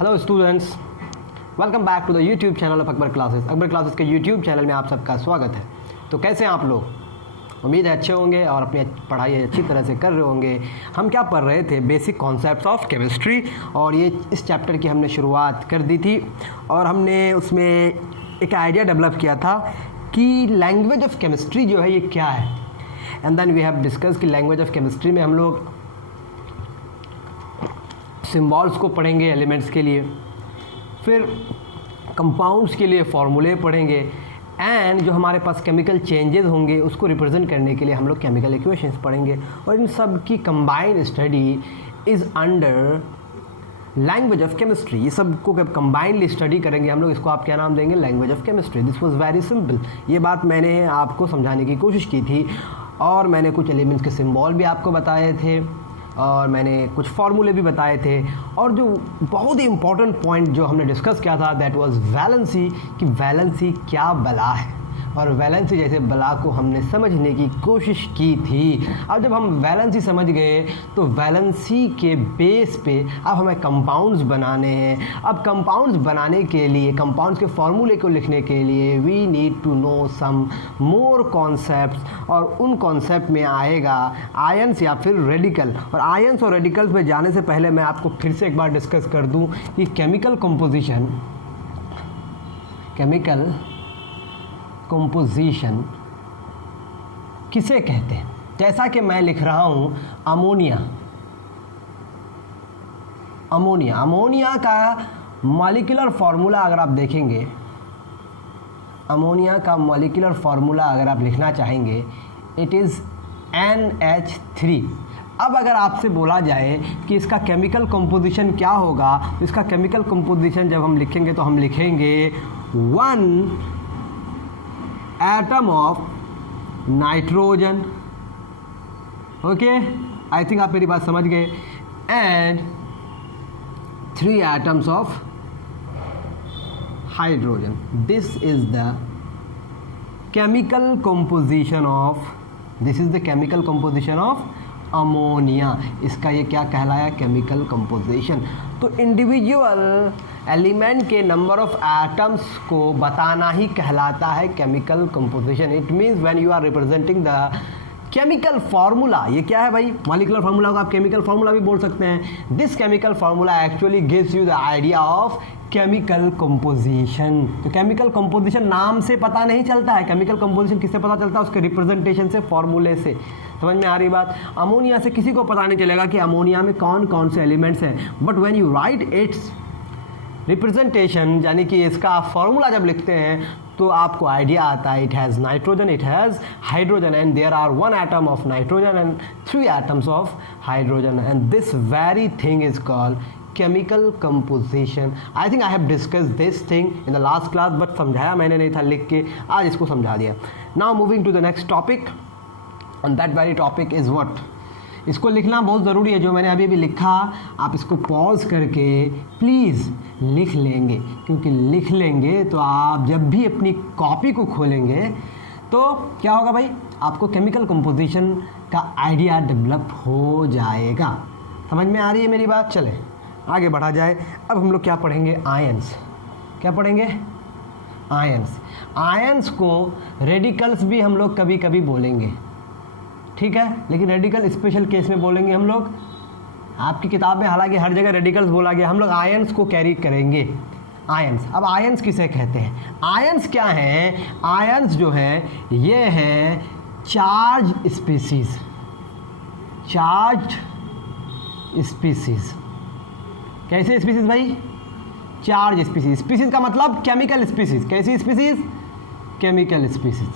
Hello students, welcome back to the YouTube channel of Akbar classes. Akbar classes के YouTube channel में आप सबका स्वागत है। तो कैसे हैं आप लोग? उम्मीद है अच्छे होंगे और अपनी पढ़ाई अच्छी तरह से कर रहे होंगे। हम क्या पढ़ रहे थे? बेसिक कॉन्सेप्ट्स ऑफ केमिस्ट्री, और ये इस चैप्टर की हमने शुरुआत कर दी थी और हमने उसमें एक आइडिया डेवलप किया था कि लैंग्वेज ऑफ केमिस्ट्री जो है ये क्या है। And then we have discuss कि लैंग्वेज ऑफ केमिस्ट्री में हम लोग सिम्बॉल्स को पढ़ेंगे एलिमेंट्स के लिए, फिर कंपाउंड्स के लिए फॉर्मूले पढ़ेंगे, एंड जो हमारे पास केमिकल चेंजेस होंगे उसको रिप्रेजेंट करने के लिए हम लोग केमिकल इक्वेशंस पढ़ेंगे। और इन सब की combined study is under language of chemistry. ये सब को जब कंबाइंडली स्टडी करेंगे हम लोग, इसको आप क्या नाम देंगे? Language of chemistry. This was very simple. ये बात मैंने आपको समझाने की कोशिश की थी और मैंने कुछ एलिमेंट्स के सिम्बॉल भी आपको बताए थे और मैंने कुछ फार्मूले भी बताए थे। और जो बहुत ही इम्पॉर्टेंट पॉइंट जो हमने डिस्कस किया था दैट वाज वैलेंसी, कि वैलेंसी क्या बला है, और वैलेंसी जैसे बला को हमने समझने की कोशिश की थी। अब जब हम वैलेंसी समझ गए तो वैलेंसी के बेस पे अब हमें कंपाउंड्स बनाने हैं। अब कंपाउंड्स बनाने के लिए, कंपाउंड्स के फॉर्मूले को लिखने के लिए we need to know some more concepts, और उन कॉन्सेप्ट में आएगा आयंस या फिर रेडिकल। और आयंस और रेडिकल्स में जाने से पहले मैं आपको फिर से एक बार डिस्कस कर दूं कि केमिकल कंपोजिशन किसे कहते हैं। जैसा कि मैं लिख रहा हूं अमोनिया का मॉलिक्यूलर फार्मूला अगर आप देखेंगे, अमोनिया का मॉलिक्यूलर फार्मूला अगर आप लिखना चाहेंगे, इट इज़ NH3। अब अगर आपसे बोला जाए कि इसका केमिकल कंपोजिशन क्या होगा, तो इसका केमिकल कंपोजिशन जब हम लिखेंगे तो हम लिखेंगे 1 atom of nitrogen. Okay, I think आप मेरी बात समझ गए। And 3 atoms of hydrogen. This is the chemical composition of ammonia. इसका ये क्या कहलाया? Chemical composition. तो इंडिविजुअल एलिमेंट के नंबर ऑफ एटम्स को बताना ही कहलाता है chemical composition. It means when you are representing the chemical formula. ये क्या है भाई? मॉलिक्यूलर फार्मूला को आप केमिकल फार्मूला भी बोल सकते हैं। This chemical formula actually gives you the idea of chemical composition. तो केमिकल कंपोजिशन नाम से पता नहीं चलता है, केमिकल कंपोजिशन किससे पता चलता है? उसके रिप्रेजेंटेशन से, फॉर्मूले से। समझ में आ रही बात? अमोनिया से किसी को पता नहीं चलेगा कि अमोनिया में कौन कौन से एलिमेंट्स हैं, but when you right it's representation, यानी कि इसका फॉर्मूला जब लिखते हैं तो आपको आइडिया आता है। It has nitrogen, it has hydrogen, and there are 1 atom of nitrogen and 3 atoms of hydrogen, and this very thing is called chemical composition. I think I have discuss this thing in the last class, but समझाया मैंने नहीं था लिख के, आज इसको समझा दिया। Now moving to the next topic, and that very topic is what. इसको लिखना बहुत ज़रूरी है, जो मैंने अभी भी लिखा आप इसको पॉज करके प्लीज़ लिख लेंगे, क्योंकि लिख लेंगे तो आप जब भी अपनी कॉपी को खोलेंगे तो क्या होगा भाई? आपको केमिकल कंपोजिशन का आइडिया डेवलप हो जाएगा। समझ में आ रही है मेरी बात? चले आगे बढ़ा जाए। अब हम लोग क्या पढ़ेंगे? आयंस। क्या पढ़ेंगे? आयंस। आयंस को रेडिकल्स भी हम लोग कभी कभी बोलेंगे, ठीक है, लेकिन रेडिकल स्पेशल केस में बोलेंगे हम लोग। आपकी किताब में हालांकि हर जगह रेडिकल्स बोला गया, हम लोग आयंस को कैरी करेंगे। आयंस। अब आयंस किसे कहते हैं? आयंस क्या हैं? आयंस जो है ये हैं चार्ज स्पीसीज। Charge species. कैसे स्पीसीज भाई? Charge species. स्पीसीज का मतलब केमिकल स्पीसीज। कैसी species? Chemical species.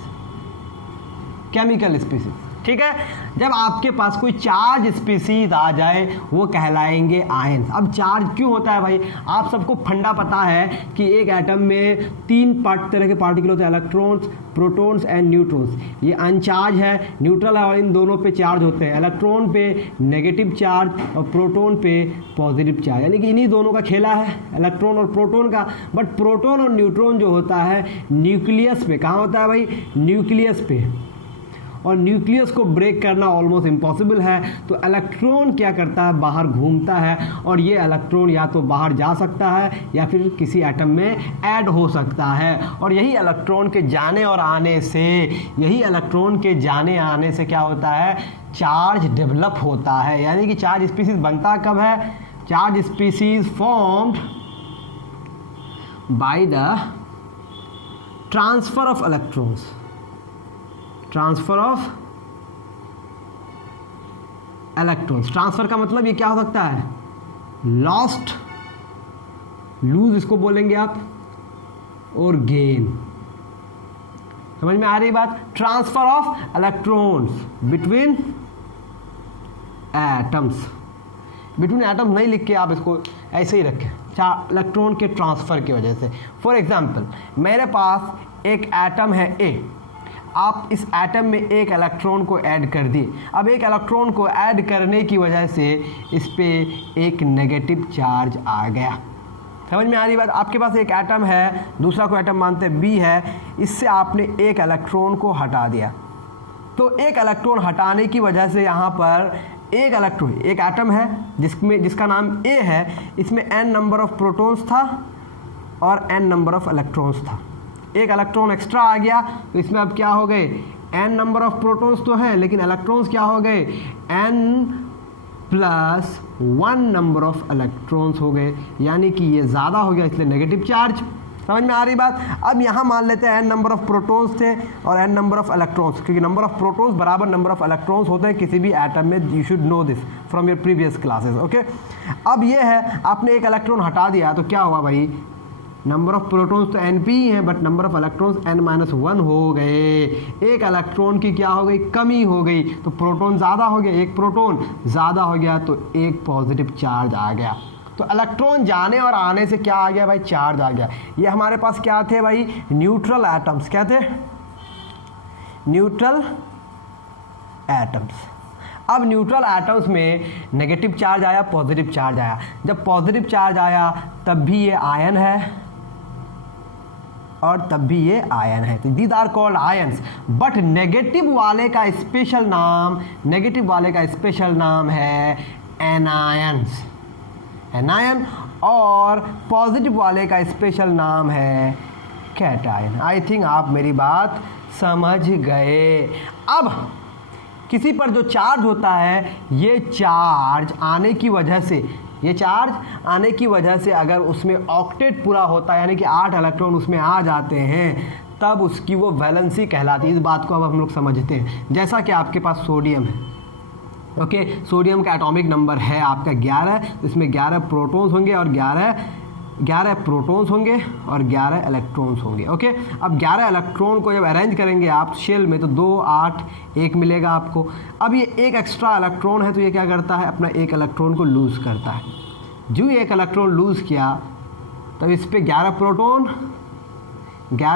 Chemical species, ठीक है। जब आपके पास कोई चार्ज स्पीसीज आ जाए वो कहलाएंगे आयंस। अब चार्ज क्यों होता है भाई? आप सबको फंडा पता है कि एक एटम में 3 तरह के पार्टिकल होते हैं, इलेक्ट्रॉन्स, प्रोटॉन्स एंड न्यूट्रॉन्स। ये अनचार्ज है, न्यूट्रल है, और इन दोनों पे चार्ज होते हैं। इलेक्ट्रॉन पे नेगेटिव चार्ज और प्रोटॉन पे पॉजिटिव चार्ज, यानी कि इन्हीं दोनों का खेला है, इलेक्ट्रॉन और प्रोटॉन का। बट प्रोटॉन और न्यूट्रॉन जो होता है न्यूक्लियस पे। कहाँ होता है भाई? न्यूक्लियस पे। और न्यूक्लियस को ब्रेक करना ऑलमोस्ट इम्पॉसिबल है। तो इलेक्ट्रॉन क्या करता है, बाहर घूमता है, और ये इलेक्ट्रॉन या तो बाहर जा सकता है या फिर किसी एटम में ऐड हो सकता है। और यही इलेक्ट्रॉन के जाने और आने से क्या होता है, चार्ज डेवलप होता है। यानी कि चार्ज स्पीसीज बनता कब है, charge species formed by the transfer of electrons, transfer का मतलब ये क्या हो सकता है, लॉस्ट, लूज इसको बोलेंगे आप, और गेन। समझ में आ रही बात, transfer of electrons between atoms, नहीं लिख के आप इसको ऐसे ही रखें, इलेक्ट्रॉन के ट्रांसफर की वजह से। फॉर एग्जांपल मेरे पास एक एटम है ए, आप इस एटम में एक इलेक्ट्रॉन को ऐड कर दिए। अब एक इलेक्ट्रॉन को ऐड करने की वजह से इस पे एक नेगेटिव चार्ज आ गया। समझ में आ रही बात, आपके पास एक एटम है, दूसरा को एटम मानते हैं बी है, इससे आपने एक इलेक्ट्रॉन को हटा दिया। तो एक इलेक्ट्रॉन हटाने की वजह से यहाँ पर एक एटम है जिसका नाम ए है, इसमें n नंबर ऑफ प्रोटॉन्स था और n नंबर ऑफ इलेक्ट्रॉन्स था। एक इलेक्ट्रॉन एक्स्ट्रा आ गया तो इसमें अब क्या हो गए, n नंबर ऑफ प्रोटॉन्स तो हैं लेकिन इलेक्ट्रॉन्स क्या हो गए, n plus 1 number of electrons हो गए। यानी कि ये ज़्यादा हो गया, इसलिए नेगेटिव चार्ज। समझ में आ रही बात। अब यहाँ मान लेते हैं n नंबर ऑफ प्रोटॉन्स थे और n नंबर ऑफ इलेक्ट्रॉन्स, क्योंकि नंबर ऑफ प्रोटॉन्स बराबर नंबर ऑफ इलेक्ट्रॉन्स होते हैं किसी भी एटम में। You should know this from your previous classes, okay. अब ये है, आपने एक इलेक्ट्रॉन हटा दिया तो क्या हुआ भाई, नंबर ऑफ प्रोटॉन्स तो n p ही है but number of electrons n-1 हो गए। एक इलेक्ट्रॉन की क्या हो गई, कमी हो गई, तो प्रोटॉन ज़्यादा हो गया, एक प्रोटॉन ज़्यादा हो गया तो एक पॉजिटिव चार्ज आ गया। तो इलेक्ट्रॉन जाने और आने से क्या आ गया भाई, चार्ज आ गया। ये हमारे पास क्या थे भाई, न्यूट्रल एटम्स। क्या थे, न्यूट्रल एटम्स। अब न्यूट्रल एटम्स में नेगेटिव चार्ज आया, पॉजिटिव चार्ज आया। जब पॉजिटिव चार्ज आया तब भी ये आयन है और तब भी ये आयन है, तो these are called ions. But negative वाले का स्पेशल नाम है एनायंस, एनायन, और पॉजिटिव वाले का स्पेशल नाम है कैटायन। आई थिंक आप मेरी बात समझ गए। अब किसी पर जो चार्ज होता है, ये चार्ज आने की वजह से अगर उसमें ऑक्टेट पूरा होता है, यानी कि 8 इलेक्ट्रॉन उसमें आ जाते हैं, तब उसकी वो वैलेंसी कहलाती है। इस बात को अब हम लोग समझते हैं। जैसा कि आपके पास सोडियम है, ओके, सोडियम का एटॉमिक नंबर है आपका 11, तो इसमें 11 प्रोटॉन्स होंगे और 11 प्रोटॉन्स होंगे और 11 इलेक्ट्रॉन्स होंगे, ओके। अब 11 इलेक्ट्रॉन को जब अरेंज करेंगे आप शेल में तो 2, 8, 1 मिलेगा आपको। अब ये एक एक्स्ट्रा इलेक्ट्रॉन है तो ये क्या करता है, अपना एक इलेक्ट्रॉन को लूज़ करता है। जो एक इलेक्ट्रॉन लूज़ किया तब इस पर 11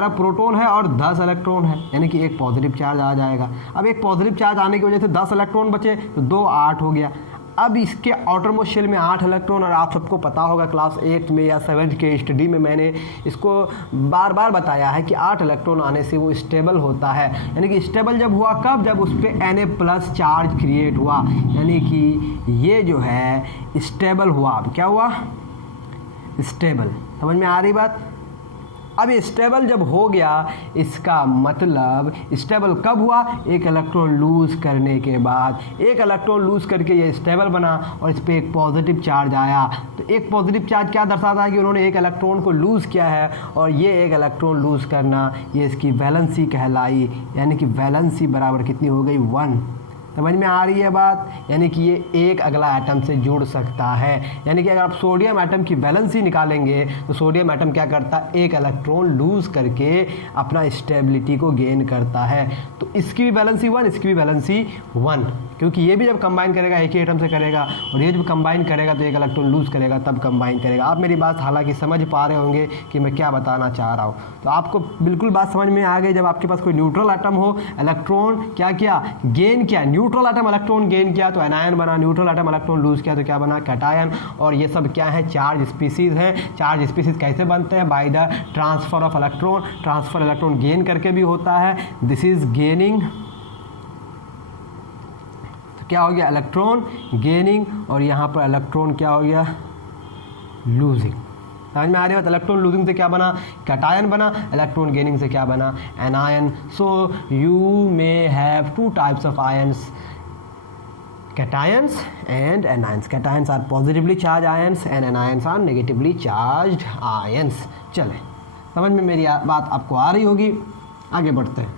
प्रोटॉन है और 10 इलेक्ट्रॉन है, यानी कि एक पॉजिटिव चार्ज आ जाएगा। अब एक पॉजिटिव चार्ज आने की वजह से 10 इलेक्ट्रॉन बचे तो 2, 8 हो गया। अब इसके आउटरमोस्ट शेल में 8 इलेक्ट्रॉन, और आप सबको पता होगा क्लास 8 में या 7 के स्टडी में मैंने इसको बार बार बताया है कि 8 इलेक्ट्रॉन आने से वो स्टेबल होता है। यानी कि स्टेबल जब हुआ कब, जब उस पर Na+ चार्ज क्रिएट हुआ, यानी कि ये जो है स्टेबल हुआ। अब क्या हुआ, स्टेबल। समझ में आ रही बात। अब ये स्टेबल जब हो गया, इसका मतलब स्टेबल कब हुआ, एक इलेक्ट्रॉन लूज़ करने के बाद। एक इलेक्ट्रॉन लूज़ करके ये स्टेबल बना और इस पर एक पॉजिटिव चार्ज आया। तो एक पॉजिटिव चार्ज क्या दर्शाता है कि उन्होंने एक इलेक्ट्रॉन को लूज़ किया है, और ये एक इलेक्ट्रॉन लूज़ करना, ये इसकी वैलेंसी कहलाई। यानी कि वैलेंसी बराबर कितनी हो गई, 1। समझ में आ रही है बात। यानी कि ये एक अगला एटम से जुड़ सकता है। यानी कि अगर आप सोडियम एटम की वैलेंसी निकालेंगे तो सोडियम एटम क्या करता है, एक इलेक्ट्रॉन लूज़ करके अपना स्टेबिलिटी को गेन करता है। तो इसकी भी वैलेंसी 1, इसकी भी वैलेंसी 1, क्योंकि ये भी जब कंबाइन करेगा एक ही एटम से करेगा, और ये जब कंबाइन करेगा तो एक इलेक्ट्रॉन लूज़ करेगा तब कंबाइन करेगा। आप मेरी बात हालांकि समझ पा रहे होंगे कि मैं क्या बताना चाह रहा हूँ। तो आपको बिल्कुल बात समझ में आ गई। जब आपके पास कोई न्यूट्रल एटम हो, इलेक्ट्रॉन क्या किया, गेन किया। न्यूट्रल एटम इलेक्ट्रॉन गेन किया तो एनायन बना, न्यूट्रल एटम इलेक्ट्रॉन लूज़ किया तो क्या बना, कैटायन। और ये सब क्या है, चार्ज स्पीसीज हैं। चार्ज स्पीसीज कैसे बनते हैं, by the transfer of electron. Transfer electron gain करके भी होता है, दिस इज़ गेनिंग क्या हो गया, इलेक्ट्रॉन गेनिंग, और यहाँ पर इलेक्ट्रॉन क्या हो गया, लूजिंग। समझ में आ रही बात? इलेक्ट्रॉन लूजिंग से क्या बना, कैटायन बना, इलेक्ट्रॉन गेनिंग से क्या बना, anion. So you may have two types of ions, cations and anions. Cations are positively charged ions and anions are negatively charged ions. चले, समझ में मेरी बात आपको आ रही होगी। आगे बढ़ते हैं।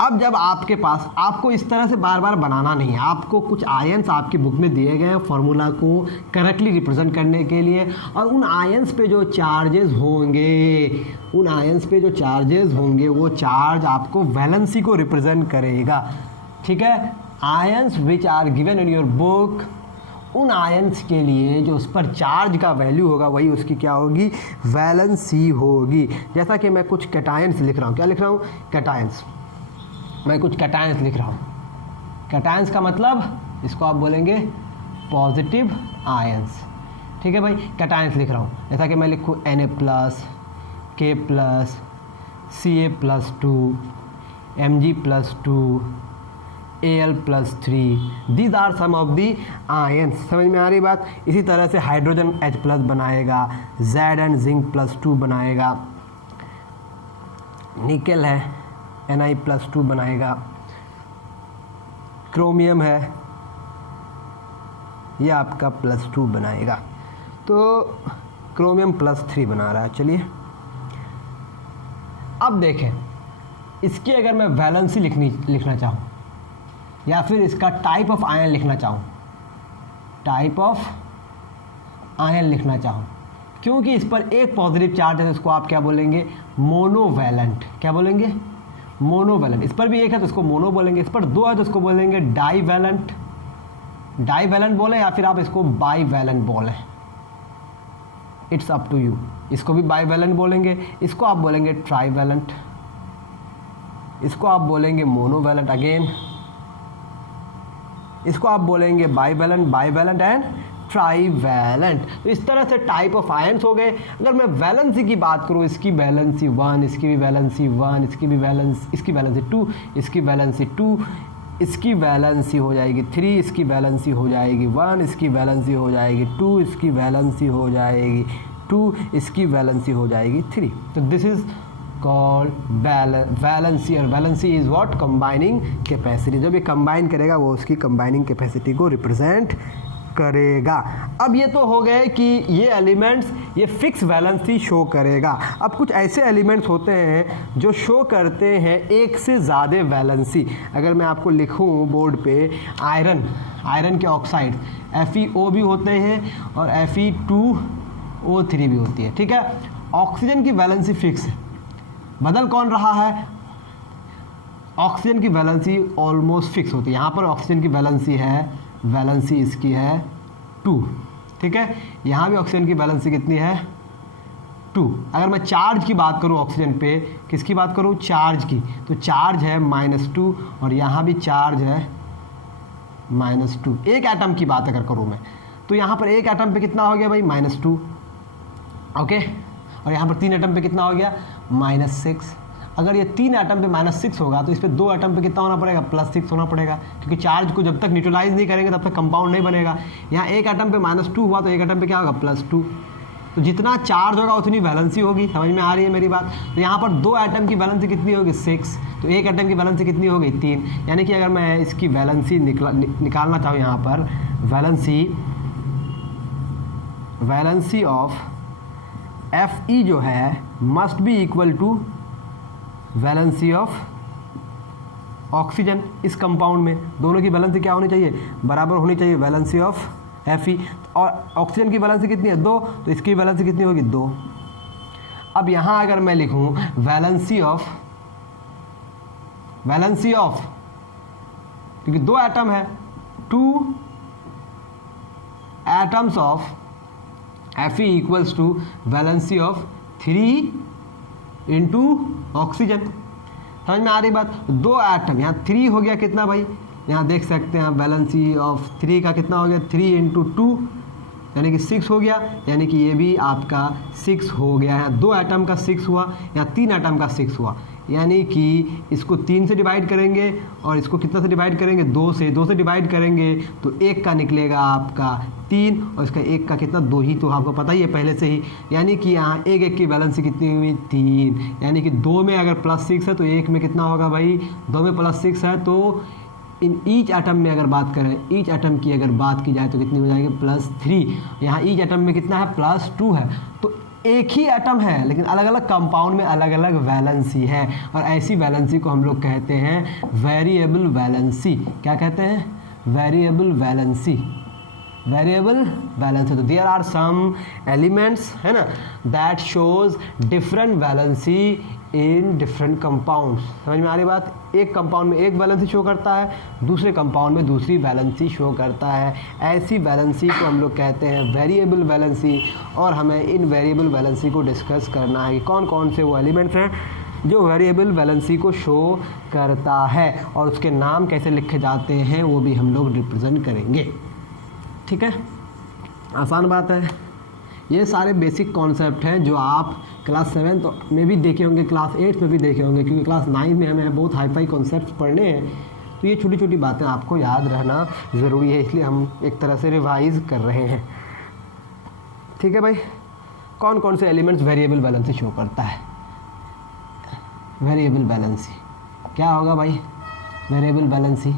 अब जब आपके पास, आपको इस तरह से बार बार बनाना नहीं है, आपको कुछ आयंस आपकी बुक में दिए गए हैं फॉर्मूला को करेक्टली रिप्रेजेंट करने के लिए, और उन आयंस पे जो चार्जेस होंगे, उन आयंस पे जो चार्जेस होंगे वो चार्ज आपको वैलेंसी को रिप्रेजेंट करेगा। ठीक है, ions which are given in your book, उन आयंस के लिए जो उस पर चार्ज का वैल्यू होगा वही उसकी क्या होगी, वैलेंसी होगी। जैसा कि मैं कुछ कैटायंस लिख रहा हूँ, क्या लिख रहा हूँ, कैटायंस। मैं कुछ कैटायंस लिख रहा हूँ। कैटायंस का मतलब इसको आप बोलेंगे पॉजिटिव आयंस। ठीक है भाई, कैटायंस लिख रहा हूँ। जैसा कि मैं लिखूँ Na+, K+, Ca+2, Mg+2, Al+3, these are some of the ions। समझ में आ रही बात? इसी तरह से हाइड्रोजन H+ बनाएगा, Zn Zinc+2 बनाएगा, निकेल है Ni+2 बनाएगा, क्रोमियम है ये आपका +2 बनाएगा, तो क्रोमियम +3 बना रहा है। चलिए अब देखें, इसकी अगर मैं वैलेंसी लिखना चाहूँ या फिर इसका टाइप ऑफ आयन लिखना चाहूँ, टाइप ऑफ आयन लिखना चाहूँ, क्योंकि इस पर एक पॉजिटिव चार्ज है, इसको आप क्या बोलेंगे, मोनोवैलेंट। क्या बोलेंगे, मोनोवैलेंट। इस पर भी एक है तो इसको मोनो बोलेंगे, इस पर दो है तो इसको बोलेंगे डाईवैलेंट। डाईवैलेंट बोले या फिर आप इसको बाईवैलेंट बोलें, इट्स अप टू यू। इसको भी बाईवैलेंट बोलेंगे, इसको आप बोलेंगे ट्राईवैलेंट, इसको आप बोलेंगे मोनोवैलेंट अगेन, इसको आप बोलेंगे बाईवैलेंट, बाईवैलेंट एंड ट्राईवैलेंट। तो इस तरह से टाइप ऑफ आयंस हो गए। अगर मैं वैलेंसी की बात करूँ, इसकी वैलेंसी 1, इसकी भी वैलेंसी 1, इसकी वैलेंसी 2, इसकी वैलेंसी 2, इसकी वैलेंसी हो जाएगी 3, इसकी वैलेंसी हो जाएगी 1, इसकी वैलेंसी हो जाएगी 2, इसकी वैलेंसी हो जाएगी 2, इसकी वैलेंसी हो जाएगी 3। तो दिस इज कॉल्ड वैलेंसी, और valency is what, combining capacity. जब ये कंबाइन करेगा वो उसकी कंबाइनिंग कैपेसिटी को रिप्रेजेंट करेगा। अब ये तो हो गए कि ये एलिमेंट्स ये फिक्स वैलेंसी शो करेगा। अब कुछ ऐसे एलिमेंट्स होते हैं जो शो करते हैं एक से ज़्यादा वैलेंसी। अगर मैं आपको लिखूं बोर्ड पे, आयरन के ऑक्साइड FeO भी होते हैं और Fe2O3 भी होती है। ठीक है, ऑक्सीजन की वैलेंसी फिक्स है, बदल कौन रहा है, ऑक्सीजन की वैलेंसी ऑलमोस्ट फिक्स होती है। यहाँ पर ऑक्सीजन की वैलेंसी है, वैलेंसी इसकी है 2। ठीक है, यहाँ भी ऑक्सीजन की वैलेंसी कितनी है, 2। अगर मैं चार्ज की बात करूँ ऑक्सीजन पे, किसकी बात करूँ, चार्ज की, तो चार्ज है -2 और यहाँ भी चार्ज है -2। एक एटम की बात अगर करूँ मैं, तो यहाँ पर एक एटम पे कितना हो गया भाई, -2। ओके, और यहाँ पर 3 एटम पे कितना हो गया, -6। अगर ये 3 एटम पे -6 होगा तो इस पे 2 एटम पे कितना होना पड़ेगा, +6 होना पड़ेगा, क्योंकि चार्ज को जब तक न्यूट्रलाइज नहीं करेंगे तब तक कंपाउंड नहीं बनेगा। यहाँ एक एटम पे -2 हुआ तो एक एटम पे क्या होगा, +2। तो जितना चार्ज होगा उतनी वैलेंसी होगी। समझ में आ रही है मेरी बात? तो यहाँ पर 2 एटम की वैलेंसी कितनी होगी, 6, तो एक एटम की वैलेंसी कितनी होगी, 3। यानी कि अगर मैं इसकी वैलेंसी निकालना चाहूँ, यहाँ पर वैलेंसी ऑफ Fe जो है must be equal to valency of oxygen. इस कंपाउंड में दोनों की वैलेंसी क्या होनी चाहिए, बराबर होनी चाहिए, वैलेंसी ऑफ Fe। और ऑक्सीजन की वैलेंसी कितनी है, 2, तो इसकी वैलेंसी कितनी होगी, 2। अब यहाँ अगर मैं लिखूँ वैलेंसी ऑफ, क्योंकि 2 एटम है, 2 atoms of Fe equals to valency of 3 into oxygen. समझ में आ रही बात? 2 एटम, यहाँ 3 हो गया कितना भाई, यहाँ देख सकते हैं वैलेंसी ऑफ 3 का कितना हो गया, 3 इंटू 2 यानी कि 6 हो गया, यानी कि ये भी आपका 6 हो गया है। 2 एटम का 6 हुआ, यहाँ 3 एटम का 6 हुआ, यानी कि इसको 3 से डिवाइड करेंगे और इसको कितना से डिवाइड करेंगे, 2 से डिवाइड करेंगे तो 1 का निकलेगा आपका 3 और इसका 1 का कितना 2 ही, तो आपको पता ही है पहले से ही। यानी कि यहाँ 1 की बैलेंस कितनी हुई 3, यानी कि 2 में अगर +6 है तो 1 में कितना होगा भाई, 2 में +6 है तो इन ईच एटम में अगर बात करें, ईच एटम की अगर बात की जाए तो कितनी हो जाएगी +3। यहाँ ईच एटम में कितना है +2 है, तो एक ही एटम है लेकिन अलग अलग कंपाउंड में अलग अलग वैलेंसी है, और ऐसी वैलेंसी को हम लोग कहते हैं वेरिएबल वैलेंसी। क्या कहते हैं, वेरिएबल वैलेंसी, वेरिएबल वैलेंसी। तो देयर आर सम एलिमेंट्स है ना that shows different valency in different compounds. समझ में आ रही बात, एक कंपाउंड में एक वैलेंसी शो करता है, दूसरे कंपाउंड में दूसरी वैलेंसी शो करता है। ऐसी वैलेंसी को हम लोग कहते हैं वेरिएबल वैलेंसी, और हमें इन वेरिएबल वैलेंसी को डिस्कस करना है कि कौन कौन से वो एलिमेंट्स हैं जो वेरिएबल वैलेंसी को शो करता है, और उसके नाम कैसे लिखे जाते हैं वो भी हम लोग रिप्रेजेंट करेंगे। ठीक है, आसान बात है। ये सारे बेसिक कॉन्सेप्ट हैं जो आप क्लास 7 में भी देखे होंगे, क्लास 8 में भी देखे होंगे, क्योंकि क्लास 9 में हमें बहुत हाई-फाई कॉन्सेप्ट पढ़ने हैं, तो ये छोटी छोटी बातें आपको याद रहना ज़रूरी है, इसलिए हम एक तरह से रिवाइज कर रहे हैं। ठीक है भाई, कौन कौन से एलिमेंट्स वेरिएबल वैलेंसी शो करता है। वेरिएबल वैलेंसी क्या होगा भाई, वेरिएबल वैलेंसी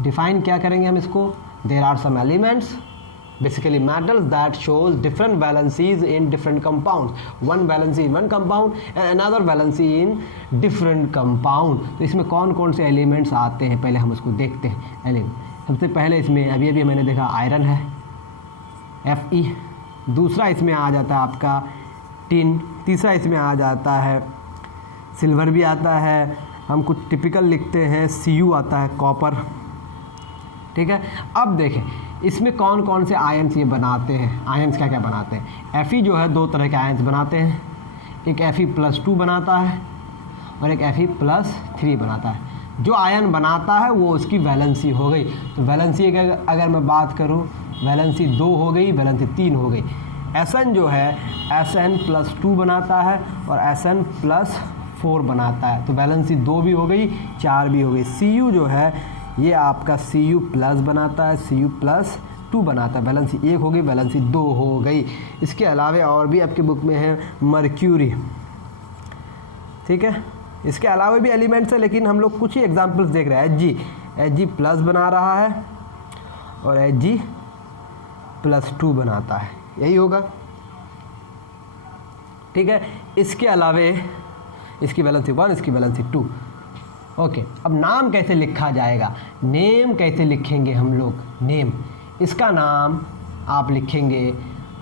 डिफाइन क्या करेंगे हम इसको, there are some elements basically metals that shows different valencies in different compounds, one valency in one compound and another valency in different compound। तो इसमें कौन कौन से एलिमेंट्स आते हैं पहले हम उसको देखते हैं। एलिमेंट सबसे पहले इसमें अभी मैंने देखा आयरन है Fe, दूसरा इसमें आ जाता है आपका टिन, तीसरा इसमें आ जाता है सिल्वर भी आता है, हम कुछ टिपिकल लिखते हैं Cu आता है कॉपर। ठीक है, अब देखें इसमें कौन कौन से आयन्स ये बनाते हैं, आयन्स क्या क्या बनाते हैं। Fe जो है 2 तरह के आयन्स बनाते हैं, एक Fe+2 बनाता है और एक Fe+3 बनाता है। जो आयन बनाता है वो उसकी वैलेंसी हो गई, तो वैलेंसी अगर मैं बात करूँ, वैलेंसी 2 हो गई, वैलेंसी 3 हो गई। Sn जो है Sn+2 बनाता है और Sn+4 बनाता है, तो वैलेंसी 2 भी हो गई, 4 भी हो गई। Cu जो है ये आपका Cu+ बनाता है, Cu+2 बनाता है, वैलेंसी 1 हो गई, वैलेंसी 2 हो गई। इसके अलावा और भी आपके बुक में है मर्क्यूरी। ठीक है, इसके अलावा भी एलिमेंट्स है लेकिन हम लोग कुछ ही एग्जांपल्स देख रहे हैं। Hg+ बना रहा है और Hg+2 बनाता है, यही होगा। ठीक है, इसके अलावा इसकी वैलेंसी 1, इसकी वैलेंसी 2। ओके, अब नाम कैसे लिखा जाएगा, नेम कैसे लिखेंगे हम लोग, नेम, इसका नाम आप लिखेंगे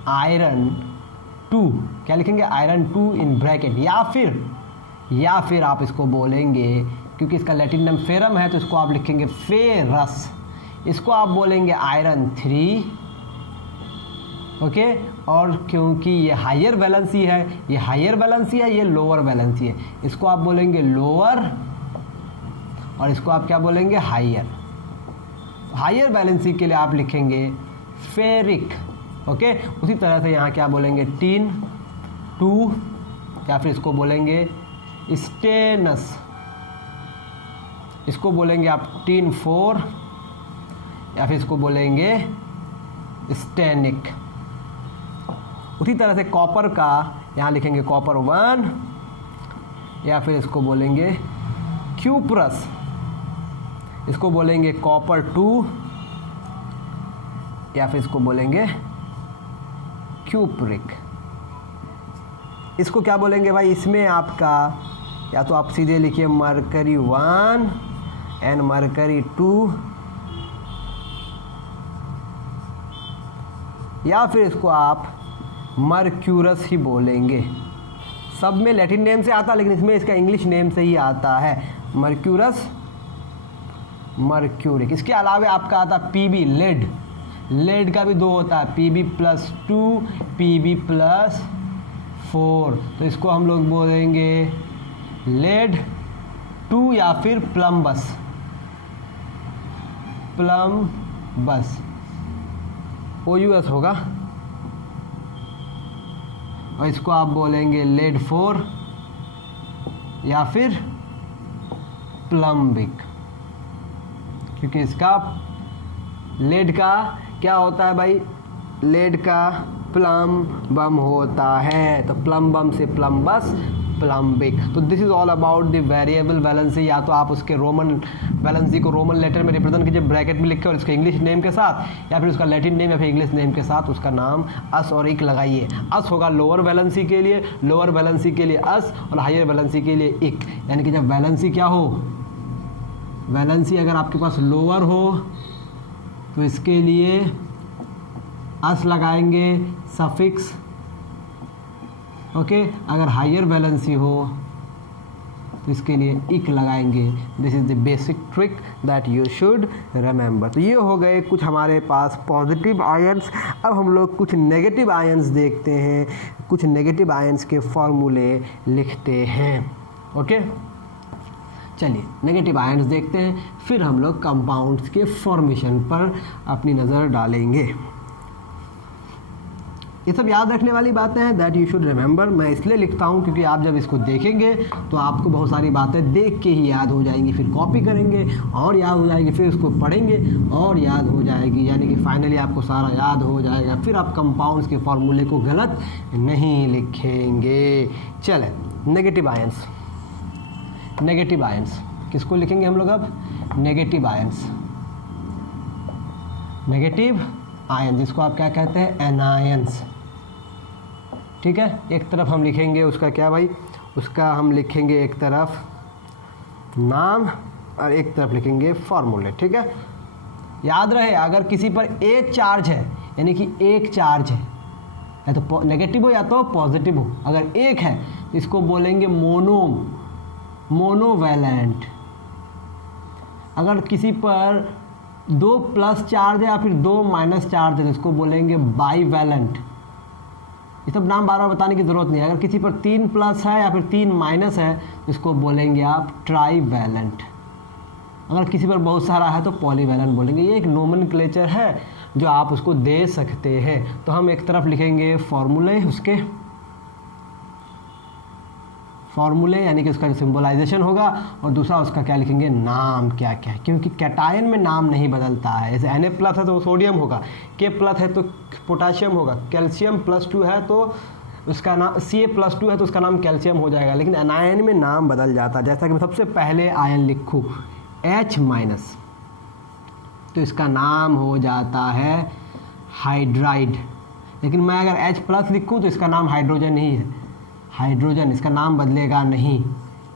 आयरन 2। क्या लिखेंगे, आयरन 2 इन ब्रैकेट, या फिर आप इसको बोलेंगे, क्योंकि इसका लैटिन नाम फेरम है तो इसको आप लिखेंगे फेरस। इसको आप बोलेंगे आयरन 3। ओके, और क्योंकि ये हायर वैलेंसी है, ये हायर वैलेंसी है, ये लोअर वैलेंसी है, इसको आप बोलेंगे लोअर और इसको आप क्या बोलेंगे, हायर। हायर वैलेंसी के लिए आप लिखेंगे फेरिक। ओके, उसी तरह से यहाँ क्या बोलेंगे, टिन 2, या फिर इसको बोलेंगे स्टेनस, इसको बोलेंगे आप टिन 4, या फिर इसको बोलेंगे स्टेनिक। उसी तरह से कॉपर का यहाँ लिखेंगे कॉपर 1, या फिर इसको बोलेंगे क्यूप्रस, इसको बोलेंगे कॉपर 2, या फिर इसको बोलेंगे क्यूप्रिक। इसको क्या बोलेंगे भाई, इसमें आपका या तो आप सीधे लिखिए मरकरी 1 एंड मरकरी 2, या फिर इसको आप मर्क्यूरस ही बोलेंगे। सब में लैटिन नेम से आता है लेकिन इसमें इसका इंग्लिश नेम से ही आता है, मर्क्यूरस, मर्क्यूरिक। इसके अलावा आपका आता है Pb, लेड। लेड का भी 2 होता है, Pb+2, Pb+4, तो इसको हम लोग बोलेंगे लेड 2 या फिर प्लम्बस, प्लम्बस OUS होगा, और इसको आप बोलेंगे लेड 4 या फिर प्लम्बिक, क्योंकि इसका लेड का क्या होता है भाई, लेड का प्लम बम होता है, तो प्लम बम से प्लम्बस प्लम्बिक। तो this is all about the variable valency. या तो आप उसके रोमन वैलेंसी को रोमन लेटर में रिप्रेजेंट कीजिए ब्रैकेट में लिख के और इसके इंग्लिश नेम के साथ, या फिर उसका लैटिन नेम या फिर इंग्लिश नेम के साथ उसका नाम अस और इक लगाइए। अस होगा लोअर वैलेंसी के लिए, लोअर वैलेंसी के लिए अस, और हायर वैलेंसी के लिए इक। यानी कि जब वैलेंसी क्या हो, वैलेंसी अगर आपके पास लोअर हो तो इसके लिए अस लगाएंगे सफिक्स, ओके। अगर हायर वैलेंसी हो तो इसके लिए इक लगाएंगे। This is the basic trick that you should remember. तो ये हो गए कुछ हमारे पास पॉजिटिव आयंस। अब हम लोग कुछ नेगेटिव आयंस देखते हैं, कुछ नेगेटिव आयंस के फॉर्मूले लिखते हैं, ओके। चलिए नेगेटिव आयंस देखते हैं, फिर हम लोग कंपाउंड्स के फॉर्मेशन पर अपनी नज़र डालेंगे। ये सब याद रखने वाली बातें हैं दैट यू शुड रिमेंबर। मैं इसलिए लिखता हूँ क्योंकि आप जब इसको देखेंगे तो आपको बहुत सारी बातें देख के ही याद हो जाएंगी, फिर कॉपी करेंगे और याद हो जाएगी, फिर उसको पढ़ेंगे और याद हो जाएगी, यानी कि फाइनली आपको सारा याद हो जाएगा। फिर आप कंपाउंड्स के फॉर्मूले को गलत नहीं लिखेंगे। चले नेगेटिव आयंस, नेगेटिव आयंस किसको लिखेंगे हम लोग अब, नेगेटिव आयंस, नेगेटिव आयन जिसको आप क्या कहते हैं, एनायंस, ठीक है। एक तरफ हम लिखेंगे उसका क्या भाई, उसका हम लिखेंगे एक तरफ नाम और एक तरफ लिखेंगे फॉर्मूले, ठीक है। याद रहे अगर किसी पर एक चार्ज है, यानी कि एक चार्ज है, या तो नेगेटिव हो या तो पॉजिटिव हो, अगर एक है तो इसको बोलेंगे मोनोवैलेंट। अगर किसी पर 2 प्लस चार्ज है या फिर 2 माइनस चार्ज है तो इसको बोलेंगे बाईवैलेंट। ये सब नाम बार बार बताने की ज़रूरत नहीं है। अगर किसी पर 3 प्लस है या फिर 3 माइनस है तो इसको बोलेंगे आप ट्राईवैलेंट। अगर किसी पर बहुत सारा है तो पॉलीवैलेंट बोलेंगे। ये एक नोमेनक्लेचर है जो आप उसको दे सकते हैं। तो हम एक तरफ लिखेंगे फॉर्मूले, उसके फॉर्मूले यानी कि उसका सिंबलाइजेशन होगा, और दूसरा उसका क्या लिखेंगे, नाम क्या क्या है, क्योंकि कैटायन में नाम नहीं बदलता है। जैसे Na+ है तो सोडियम होगा, K+ है तो पोटाशियम होगा, कैल्शियम +2 है तो उसका नाम Ca+2 है तो उसका नाम कैल्शियम हो जाएगा, लेकिन एनायन में नाम बदल जाता है। जैसा कि मैं सबसे पहले आयन लिखूँ H- तो इसका नाम हो जाता है हाइड्राइड, लेकिन मैं अगर H+ लिखूँ तो इसका नाम हाइड्रोजन नहीं है, हाइड्रोजन, इसका नाम बदलेगा नहीं,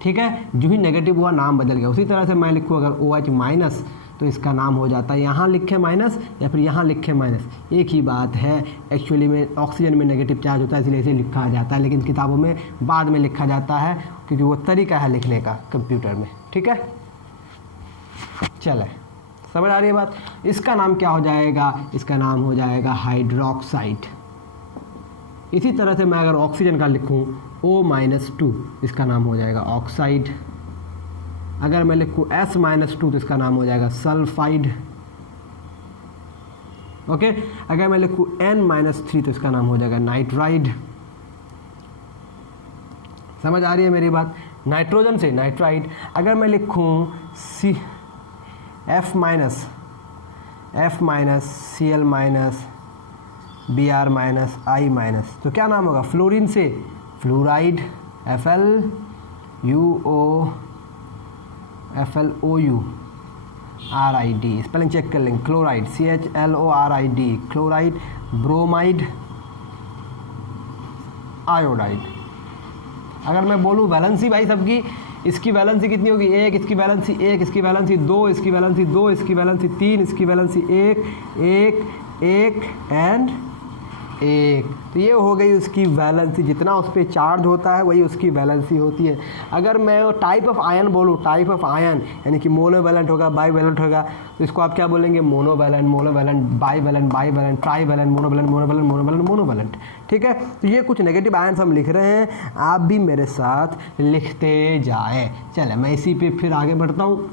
ठीक है। जो ही नेगेटिव हुआ नाम बदल गया। उसी तरह से मैं लिखूँ अगर OH- तो इसका नाम हो जाता है, यहाँ लिखे माइनस या फिर यहाँ लिखे माइनस, एक ही बात है। एक्चुअली में ऑक्सीजन में नेगेटिव चार्ज होता है इसलिए इसे लिखा जाता है, लेकिन किताबों में बाद में लिखा जाता है क्योंकि वो तरीका है लिखने का कंप्यूटर में, ठीक है। चले समझ आ रही है बात। इसका नाम क्या हो जाएगा, इसका नाम हो जाएगा हाइड्रोक्साइड। इसी तरह से मैं अगर ऑक्सीजन का लिखूँ O-2 इसका नाम हो जाएगा ऑक्साइड। अगर मैं लिखूँ S-2 तो इसका नाम हो जाएगा सल्फाइड, ओके। अगर मैं लिखूँ N-3 तो इसका नाम हो जाएगा नाइट्राइड। समझ आ रही है मेरी बात। नाइट्रोजन से नाइट्राइड। अगर मैं लिखूँ F-, Cl-, Br-, I-, तो क्या नाम होगा, फ्लोरीन से फ्लोराइड, FLOURID, स्पेलिंग चेक कर लेंगे, chloride CHLORID, chloride, bromide, iodide. अगर मैं बोलूँ वैलेंसी भाई सबकी, इसकी वैलेंसी कितनी होगी, 1, इसकी वैलेंसी 1, इसकी वैलेंसी 2, इसकी वैलेंसी 2, इसकी वैलेंसी 3, इसकी वैलेंसी 1, 1, 1 एंड 1। तो ये हो गई उसकी वैलेंसी, जितना उस पर चार्ज होता है वही उसकी वैलेंसी होती है। अगर मैं टाइप ऑफ आयन बोलूँ, टाइप ऑफ आयन यानी कि मोनोवैलेंट होगा, बाईवैलेंट होगा, तो इसको आप क्या बोलेंगे, मोनोवैलेंट, बाईवैलेंट, ट्राईवैलेंट, मोनोवैलेंट, ठीक है। तो ये कुछ नेगेटिव आयन्स हम लिख रहे हैं, आप भी मेरे साथ लिखते जाएं। चले मैं इसी पे फिर आगे बढ़ता हूँ,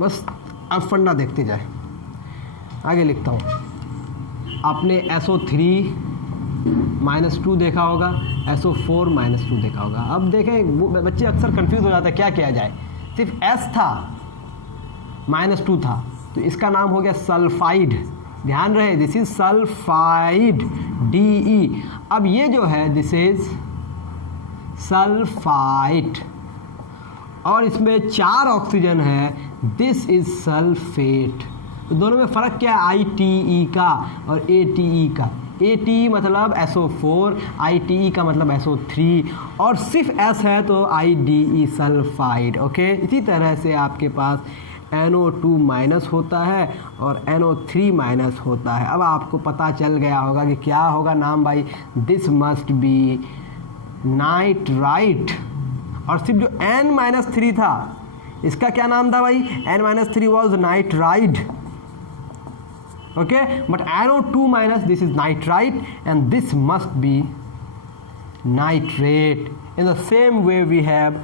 बस अब फंडा देखते जाए। आगे लिखता हूँ, आपने SO3 -2 देखा होगा, SO4 -2 देखा होगा। अब देखें बच्चे अक्सर कंफ्यूज हो जाते हैं क्या किया जाए, सिर्फ S था -2 था तो इसका नाम हो गया सल्फाइड, ध्यान रहे दिस इज सल्फाइड DE। अब ये जो है दिस इज सल्फाइड और इसमें 4 ऑक्सीजन है, दिस इज सल्फेट। तो दोनों में फ़र्क क्या है, ITE का और ATE का। ATE मतलब SO4, ITE का मतलब SO3 और सिर्फ S है तो IDE सल्फाइड। ओके, इसी तरह से आपके पास NO2 माइनस होता है और NO3 माइनस होता है। अब आपको पता चल गया होगा कि क्या होगा नाम भाई, दिस मस्ट बी नाइट्राइट। और सिर्फ जो N-3 था इसका क्या नाम था भाई, N-3 was nitride. Okay, but NO2 minus this is nitrite and this must be nitrate. In the same way we have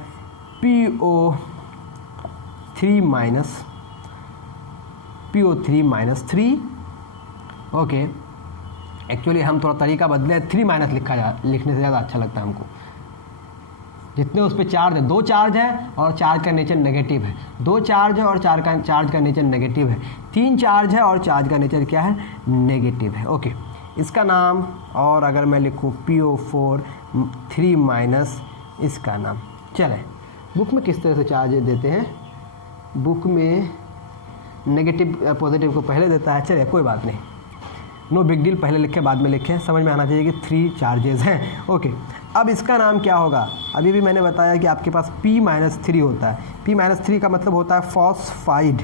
PO3 minus 3। ओके, एक्चुअली हम थोड़ा तरीका बदले, 3 माइनस लिखने से ज़्यादा अच्छा लगता है हमको। जितने उस पर चार्ज है, 2 चार्ज है और चार्ज का नेचर नेगेटिव है, 2 चार्ज है और चार्ज का नेचर नेगेटिव है, 3 चार्ज है और चार्ज का नेचर क्या है, नेगेटिव है। ओके, इसका नाम, और अगर मैं लिखूँ PO4 3 माइनस, इसका नाम, चले बुक में किस तरह से चार्ज देते हैं, बुक में नेगेटिव पॉजिटिव को पहले देता है, चलिए कोई बात नहीं, नो बिग डील, पहले लिखे बाद में लिखें, समझ में आना चाहिए कि 3 चार्जेस हैं। ओके, अब इसका नाम क्या होगा, अभी भी मैंने बताया कि आपके पास P-3 होता है। P-3 का मतलब होता है फॉस्फाइड।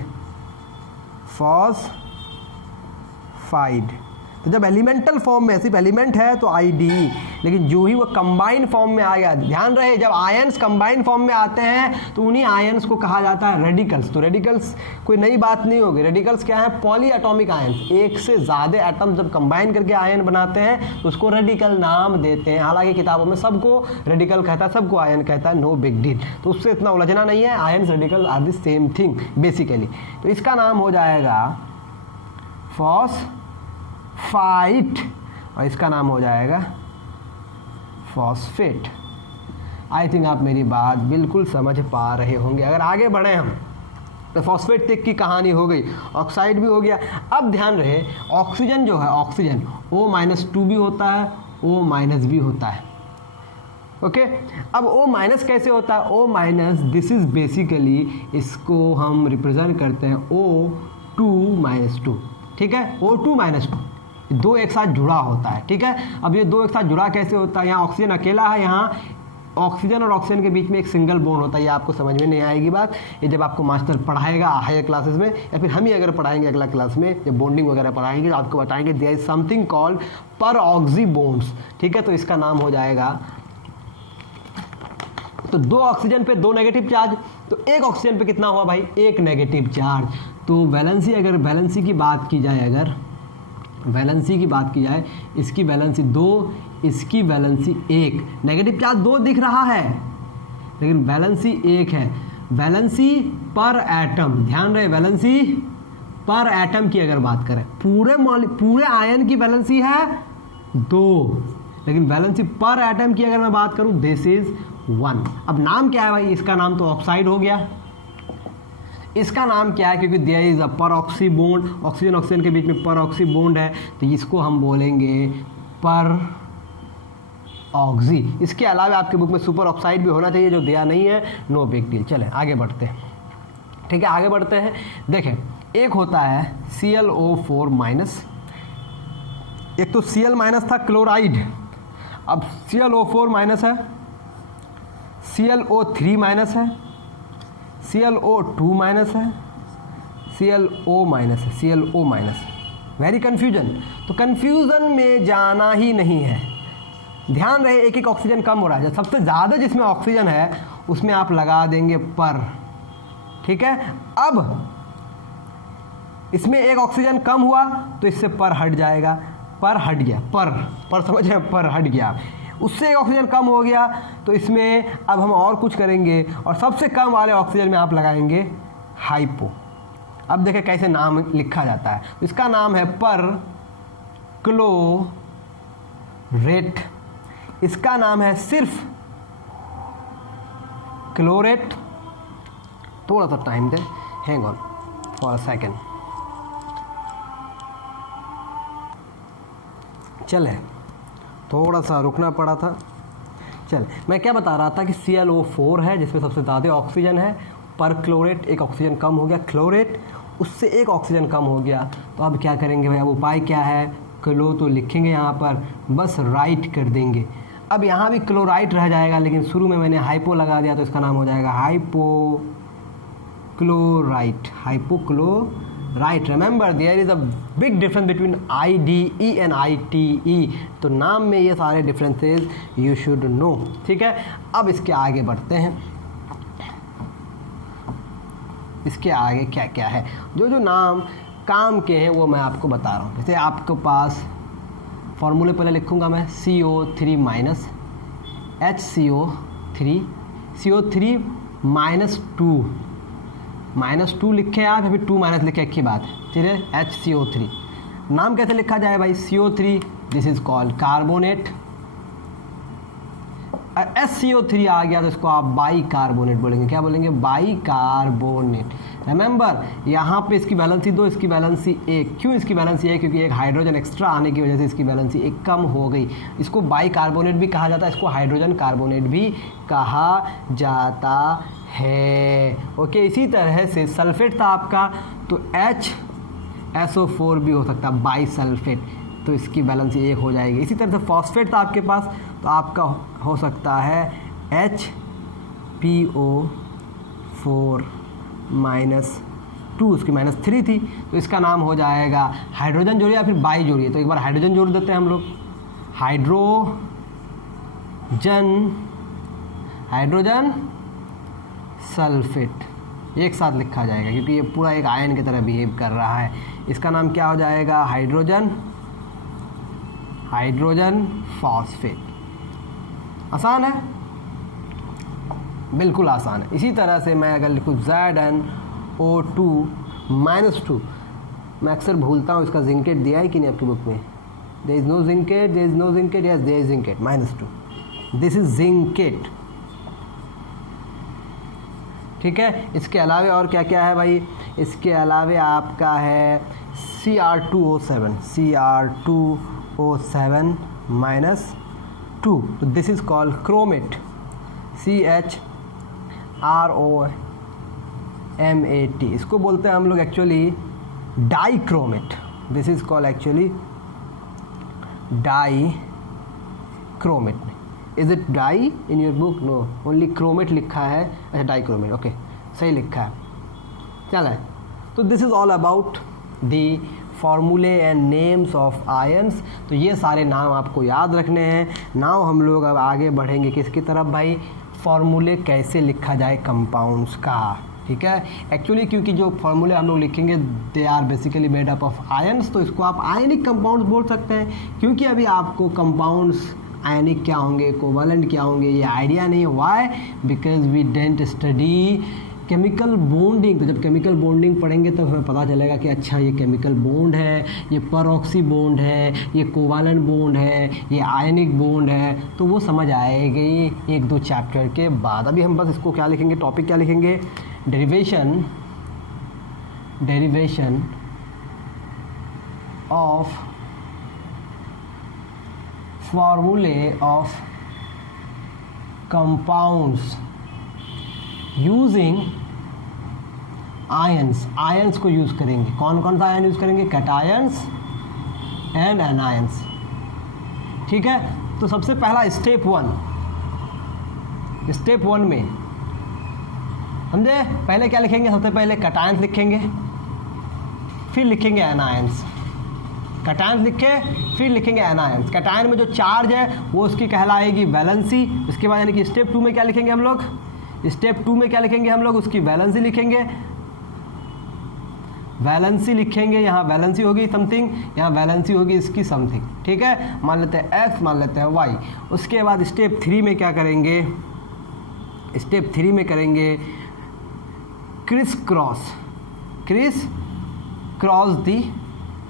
तो जब एलिमेंटल फॉर्म में सिर्फ एलिमेंट है तो IDE, लेकिन जो ही वो कंबाइंड फॉर्म में आ गया, ध्यान रहे जब आयंस कंबाइंड फॉर्म में आते हैं तो उन्हीं आयंस को कहा जाता है रेडिकल्स। तो रेडिकल्स कोई नई बात नहीं होगी, रेडिकल्स क्या है, पॉली एटॉमिक आयंस, एक से ज़्यादा एटम जब कंबाइन करके आयन बनाते हैं तो उसको रेडिकल नाम देते हैं। हालांकि किताबों में सबको रेडिकल कहता है, सबको आयन कहता है, नो बिग डील, तो उससे इतना उलझना नहीं है, ions radical are the same thing basically. तो इसका नाम हो जाएगा फॉस्फाइट और इसका नाम हो जाएगा फॉस्फेट। आई थिंक आप मेरी बात बिल्कुल समझ पा रहे होंगे। अगर आगे बढ़े हम तो फॉस्फेट तक की कहानी हो गई, ऑक्साइड भी हो गया। अब ध्यान रहे ऑक्सीजन जो है, ऑक्सीजन O-2 भी होता है, O- भी होता है। ओके, अब O- कैसे होता है, O- दिस इज बेसिकली, इसको हम रिप्रेजेंट करते हैं O2-2, ठीक है, O2-2 दो एक साथ जुड़ा होता है, ठीक है। अब ये दो एक साथ जुड़ा कैसे होता है, यहाँ ऑक्सीजन अकेला है, यहाँ ऑक्सीजन और ऑक्सीजन के बीच में एक सिंगल बॉन्ड होता है। ये आपको समझ में नहीं आएगी बात, ये जब आपको मास्टर पढ़ाएगा हायर क्लासेस में, या फिर हम ही अगर पढ़ाएंगे अगला क्लास में, जब बॉन्डिंग वगैरह पढ़ाएंगे तो आपको बताएंगे there is something called peroxy bonds, ठीक है। तो इसका नाम हो जाएगा, तो 2 ऑक्सीजन पे 2 नेगेटिव चार्ज, तो 1 ऑक्सीजन पे कितना हुआ भाई, 1 नेगेटिव चार्ज। तो वैलेंसी, अगर वैलेंसी की बात की जाए, अगर वैलेंसी की बात की जाए, इसकी वैलेंसी 2, इसकी वैलेंसी 1, नेगेटिव चार्ज 2 दिख रहा है लेकिन वैलेंसी 1 है। वैलेंसी पर एटम, ध्यान रहे वैलेंसी पर एटम की अगर बात करें, पूरे आयन की वैलेंसी है 2, लेकिन वैलेंसी पर एटम की अगर मैं बात करूं दिस इज 1। अब नाम क्या है भाई, इसका नाम तो ऑक्साइड हो गया। इसका नाम क्या है, क्योंकि देयर इज अ पर ऑक्सी बॉन्ड, ऑक्सीजन ऑक्सीजन के बीच में पर ऑक्सी बॉन्ड है, तो इसको हम बोलेंगे पर ऑक्सी। इसके अलावा आपके बुक में सुपर ऑक्साइड भी होना चाहिए, जो दिया नहीं है, नो बिग डील। चलें आगे बढ़ते हैं, ठीक है, आगे बढ़ते हैं। देखें, एक होता है ClO4-, एक तो Cl- था क्लोराइड, अब ClO4- है, ClO3- है, ClO2- है, ClO-, वेरी कन्फ्यूजन। तो कन्फ्यूज़न में जाना ही नहीं है, ध्यान रहे एक एक ऑक्सीजन कम हो रहा है, सबसे ज़्यादा जिसमें ऑक्सीजन है उसमें आप लगा देंगे पर, ठीक है। अब इसमें एक ऑक्सीजन कम हुआ तो इससे पर हट जाएगा, पर हट गया, पर समझ रहे हैं, पर हट गया। उससे एक ऑक्सीजन कम हो गया तो इसमें अब हम और कुछ करेंगे और सबसे कम वाले ऑक्सीजन में आप लगाएंगे हाइपो। अब देखें कैसे नाम लिखा जाता है, इसका नाम है पर रेट, इसका नाम है सिर्फ क्लोरेट। थोड़ा सा time they, hang on for a second. चले, थोड़ा सा रुकना पड़ा था। चल, मैं क्या बता रहा था कि ClO4 है जिसमें सबसे ज़्यादा ऑक्सीजन है, पर क्लोरेट एक ऑक्सीजन कम हो गया, क्लोरेट उससे एक ऑक्सीजन कम हो गया। तो अब क्या करेंगे भाई, अब उपाय क्या है, क्लो तो लिखेंगे यहाँ पर, बस राइट कर देंगे। अब यहाँ भी क्लोराइट रह जाएगा, लेकिन शुरू में मैंने हाइपो लगा दिया तो इसका नाम हो जाएगा hypochlorite, hypochlorite. Remember there is a big difference between IDE and ITE, तो नाम में ये सारे डिफरेंसेस यू शुड नो, ठीक है। अब इसके आगे बढ़ते हैं, इसके आगे क्या क्या है, जो जो नाम काम के हैं वो मैं आपको बता रहा हूँ। जैसे आपके पास फॉर्मूले पहले लिखूँगा मैं, CO3 माइनस HCO3, CO3 -2 लिखे आप, या फिर 2 माइनस लिखे, एक ही बात है, ठीक है। HCO3 नाम कैसे लिखा जाए भाई, CO3 this is called carbonate, SCO3 आ गया तो इसको आप बाई कार्बोनेट बोलेंगे। क्या बोलेंगे, बाई कार्बोनेट। रिमेंबर यहाँ पे इसकी वैलेंसी 2, इसकी वैलेंसी 1। क्यों इसकी वैलेंसी 1, क्योंकि एक हाइड्रोजन एक्स्ट्रा आने की वजह से इसकी वैलेंसी 1 कम हो गई। इसको बाई कार्बोनेट भी कहा जाता है, इसको हाइड्रोजन कार्बोनेट भी कहा जाता है। ओके, इसी तरह से सल्फेट था आपका, तो HSO4 भी हो सकता है, बाई सल्फेट, तो इसकी वैलेंसी 1 हो जाएगी। इसी तरह से फॉस्फेट था आपके पास, तो आपका हो सकता है HPO4 -2, उसकी -3 थी, तो इसका नाम हो जाएगा हाइड्रोजन जोड़िए या फिर बाई जोड़िए। तो एक बार हाइड्रोजन जोड़ देते हैं हम लोग, हाइड्रोजन सल्फेट एक साथ लिखा जाएगा, क्योंकि ये पूरा एक आयन की तरह बिहेव कर रहा है। इसका नाम क्या हो जाएगा, हाइड्रोजन फॉस्फेट। आसान है, बिल्कुल आसान है। इसी तरह से मैं अगर लिखूँ ZnO2 -2, मैं अक्सर भूलता हूँ इसका जिंकेट दिया है कि नहीं आपकी बुक में, there is no zincate, there is no zincate, yes there is zincate, -2, this is zincate, ठीक है। इसके अलावे और क्या क्या है भाई, इसके अलावे आपका है Cr2O7 -2, तो this is called chromate, CHROMAT, इसको बोलते हैं हम लोग actually dichromate, this is called actually dichromate. Is it di in your book, no, only chromate लिखा है, अच्छा डाइक्रोमेट, ओके सही लिखा है। चलें, तो this is all about the फॉर्मूले एंड नेम्स ऑफ आयंस। तो ये सारे नाम आपको याद रखने हैं। नाउ हम लोग अब आगे बढ़ेंगे किसकी तरफ भाई, फॉर्मूले कैसे लिखा जाए कंपाउंड्स का, ठीक है। एक्चुअली क्योंकि जो फॉर्मूले हम लोग लिखेंगे they are basically made up of ions, तो इसको आप आयनिक कंपाउंड्स बोल सकते हैं, क्योंकि अभी आपको कंपाउंड्स आयनिक क्या होंगे, कोवलेंट क्या होंगे, ये आइडिया नहीं है। Why, because we didn't study chemical bonding. तो जब केमिकल बॉन्डिंग पढ़ेंगे तो हमें पता चलेगा कि अच्छा ये केमिकल बॉन्ड है, ये परऑक्सी बॉन्ड है, ये कोवालेंट बॉन्ड है, ये आयनिक बॉन्ड है, तो वो समझ आएगी 1-2 चैप्टर के बाद। अभी हम बस इसको क्या लिखेंगे, टॉपिक क्या लिखेंगे, डेरिवेशन ऑफ फॉर्मूले of compounds using ions. Ions को यूज करेंगे, कौन कौन सा आयन यूज करेंगे, कैटायंस एंड एनायंस, ठीक है। तो सबसे पहला स्टेप 1 में समझे, पहले क्या लिखेंगे, सबसे पहले कैटायंस लिखेंगे, फिर लिखेंगे एनायंस। कैटायंस लिखे फिर लिखेंगे एनायंस। कैटायन में जो चार्ज है वो उसकी कहलाएगी वैलेंसी। इसके बाद यानी कि स्टेप 2 में क्या लिखेंगे हम लोग, स्टेप 2 में क्या लिखेंगे हम लोग, उसकी वैलेंसी लिखेंगे, वैलेंसी लिखेंगे, यहाँ वैलेंसी होगी समथिंग, यहाँ वैलेंसी होगी इसकी समथिंग, ठीक है। मान लेते हैं एक्स, मान लेते हैं वाई। उसके बाद स्टेप 3 में क्या करेंगे, स्टेप 3 में करेंगे क्रिस क्रॉस दी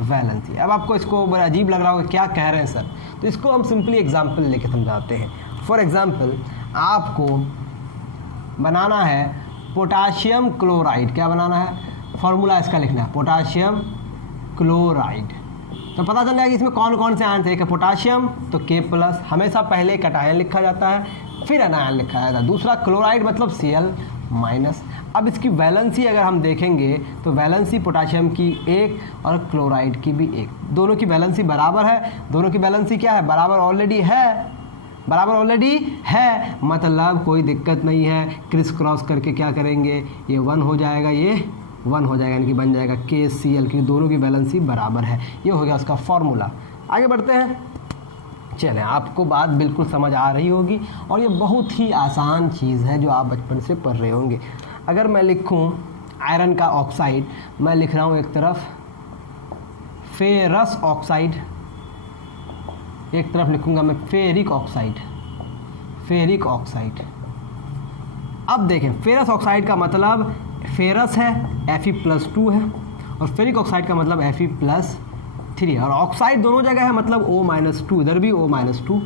वैलेंसी। अब आपको इसको बड़ा अजीब लग रहा होगा, क्या कह रहे हैं सर, तो इसको हम सिंपली एग्जांपल लेके समझाते हैं। फॉर एग्जांपल आपको बनाना है पोटाशियम क्लोराइड, क्या बनाना है, फॉर्मूला इसका लिखना है पोटाशियम क्लोराइड। तो पता चल जाएगा इसमें कौन कौन से आयन थे। एक है पोटाशियम तो K+, हमेशा पहले कैटायन लिखा जाता है फिर एनायन लिखा जाता है। दूसरा क्लोराइड मतलब Cl-। अब इसकी वैलेंसी अगर हम देखेंगे तो वैलेंसी पोटाशियम की 1 और क्लोराइड की भी 1, दोनों की वैलेंसी बराबर है। दोनों की वैलेंसी क्या है, बराबर ऑलरेडी है, मतलब कोई दिक्कत नहीं है। क्रिस क्रॉस करके क्या करेंगे, ये 1 हो जाएगा, ये 1 हो जाएगा, यानी कि बन जाएगा KCl की दोनों की वैलेंसी बराबर है। ये हो गया उसका फॉर्मूला। आगे बढ़ते हैं। चलें, आपको बात बिल्कुल समझ आ रही होगी और ये बहुत ही आसान चीज़ है जो आप बचपन से पढ़ रहे होंगे। अगर मैं लिखूं आयरन का ऑक्साइड, मैं लिख रहा हूँ एक तरफ फेरस ऑक्साइड, एक तरफ लिखूंगा मैं फेरिक ऑक्साइड। अब देखें फेरस ऑक्साइड का मतलब फेरस है Fe+2 है और फेरिक ऑक्साइड का मतलब Fe+3 है और ऑक्साइड दोनों जगह है, मतलब O-2 इधर भी O-2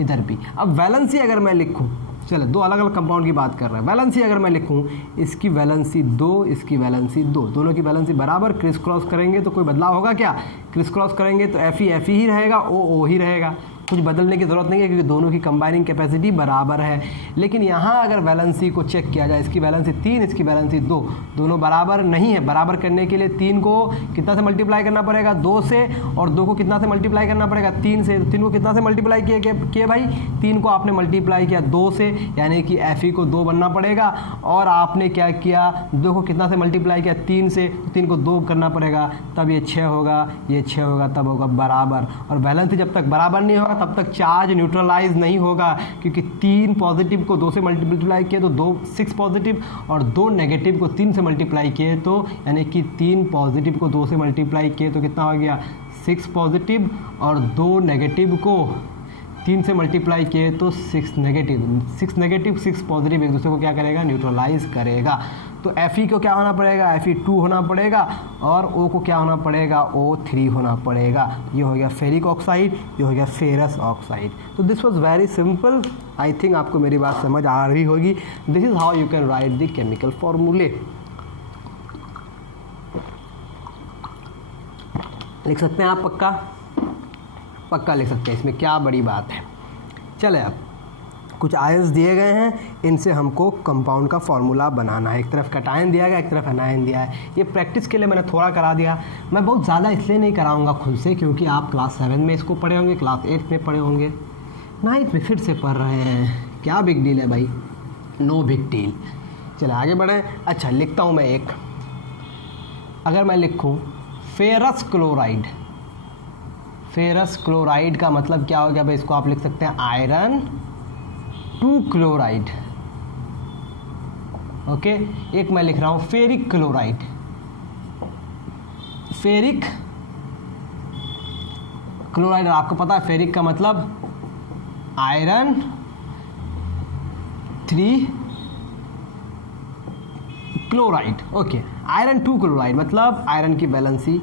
इधर भी। अब वैलेंसी अगर मैं लिखूं, चलो दो अलग अलग कंपाउंड की बात कर रहे हैं। वैलेंसी अगर मैं लिखूं, इसकी वैलेंसी 2, इसकी वैलेंसी 2, दोनों की वैलेंसी बराबर। क्रिस क्रॉस करेंगे तो कोई बदलाव होगा क्या, क्रिस क्रॉस करेंगे तो Fe ही रहेगा, O ही रहेगा, कुछ बदलने की ज़रूरत नहीं है क्योंकि दोनों की कंबाइनिंग कैपेसिटी बराबर है। लेकिन यहाँ अगर वैलेंसी को चेक किया जाए, इसकी वैलेंसी 3, इसकी वैलेंसी 2, दोनों बराबर नहीं है। बराबर करने के लिए 3 को कितना से मल्टीप्लाई करना पड़ेगा, 2 से, और 2 को कितना से मल्टीप्लाई करना पड़ेगा, 3 से। 3 को कितना से मल्टीप्लाई किया भाई, 3 को आपने मल्टीप्लाई किया 2 से, यानी कि Fe को 2 बनना पड़ेगा। और आपने क्या किया, 2 को कितना से मल्टीप्लाई किया, 3 से, 3 को 2 करना पड़ेगा, तब ये 6 होगा, ये 6 होगा, तब होगा बराबर। और वैलेंसी जब तक बराबर नहीं होगा तब तक चार्ज न्यूट्रलाइज नहीं होगा, क्योंकि 3 पॉजिटिव को 2 से मल्टीप्लाई किए तो 6 पॉजिटिव, और 2 नेगेटिव को 3 से मल्टीप्लाई किए तो, यानी कि 3 पॉजिटिव को 2 से मल्टीप्लाई किए तो कितना हो गया, 6 पॉजिटिव, और 2 नेगेटिव को 3 से मल्टीप्लाई किए तो 6 नेगेटिव 6 पॉजिटिव एक दूसरे को क्या करेगा, न्यूट्रलाइज करेगा। तो Fe को क्या होना पड़ेगा, Fe2 होना पड़ेगा, और O को क्या होना पड़ेगा, O3 होना पड़ेगा। ये हो गया फेरिक ऑक्साइड, ये हो गया फेरस ऑक्साइड। तो this was very simple, I think आपको मेरी बात समझ आ रही होगी। This is how you can write the chemical फॉर्मूले। लिख सकते हैं आप, पक्का लिख सकते हैं, इसमें क्या बड़ी बात है। चले, अब कुछ आयंस दिए गए हैं, इनसे हमको कंपाउंड का फॉर्मूला बनाना है। एक तरफ कैटायन दिया गया, एक तरफ एनायन दिया है। ये प्रैक्टिस के लिए मैंने थोड़ा करा दिया, मैं बहुत ज़्यादा इसलिए नहीं कराऊंगा खुद से, क्योंकि आप क्लास 7 में इसको पढ़े होंगे, क्लास 8 में पढ़े होंगे, 9th में फिर से पढ़ रहे हैं, क्या बिग डील है भाई, नो बिग डील। चले आगे बढ़ें। अच्छा, लिखता हूँ मैं एक, अगर मैं लिखूँ फेरस क्लोराइड का मतलब क्या हो गया भाई, इसको आप लिख सकते हैं आयरन 2 क्लोराइड। ओके, एक मैं लिख रहा हूं फेरिक क्लोराइड, आपको पता है फेरिक का मतलब iron 3 chloride. Okay, iron 2 chloride मतलब आयरन की वैलेंसी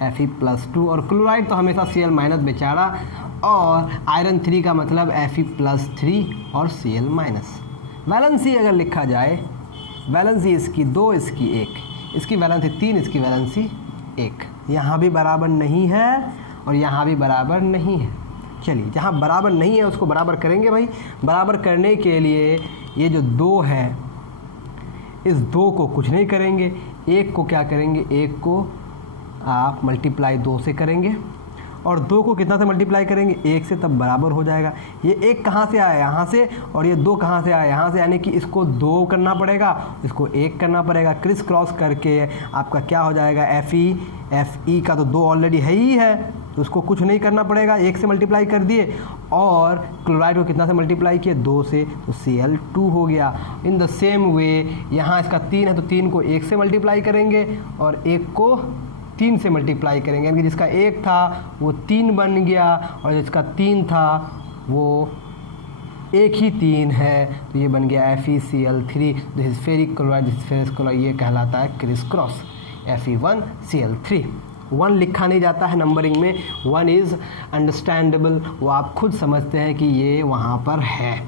Fe+2, और क्लोराइड तो हमेशा Cl- बेचारा, और आयरन 3 का मतलब Fe+3 और Cl-। वैलेंसी अगर लिखा जाए, वैलेंसी इसकी 2, इसकी 1, इसकी वैलेंसी 3, इसकी वैलेंसी 1, यहाँ भी बराबर नहीं है और यहाँ भी बराबर नहीं है। चलिए, जहाँ बराबर नहीं है उसको बराबर करेंगे भाई। बराबर करने के लिए ये जो 2 है, इस 2 को कुछ नहीं करेंगे, 1 को क्या करेंगे, 1 को आप मल्टीप्लाई 2 से करेंगे, और 2 को कितना से मल्टीप्लाई करेंगे, 1 से, तब बराबर हो जाएगा। ये 1 कहाँ से आया, यहाँ से, और ये 2 कहाँ से आया, यहाँ से, यानी कि इसको 2 करना पड़ेगा, इसको 1 करना पड़ेगा। क्रिस क्रॉस करके आपका क्या हो जाएगा, Fe का तो 2 ऑलरेडी है ही है, तो उसको कुछ नहीं करना पड़ेगा, 1 से मल्टीप्लाई कर दिए, और क्लोराइड को कितना से मल्टीप्लाई किए, 2 से, तो Cl2 हो गया। इन द सेम वे यहाँ इसका 3 है तो 3 को 1 से मल्टीप्लाई करेंगे और 1 को 3 से मल्टीप्लाई करेंगे, यानी कि जिसका 1 था वो 3 बन गया, और जिसका 3 था वो 1 ही 3 है, तो ये बन गया FeCl3। This is ferric chloride, this is ferrous chloride, ये कहलाता है क्रिस क्रॉस, Fe1Cl3। 1 लिखा नहीं जाता है नंबरिंग में, 1 इज़ अंडरस्टैंडेबल, वो आप खुद समझते हैं कि ये वहाँ पर है।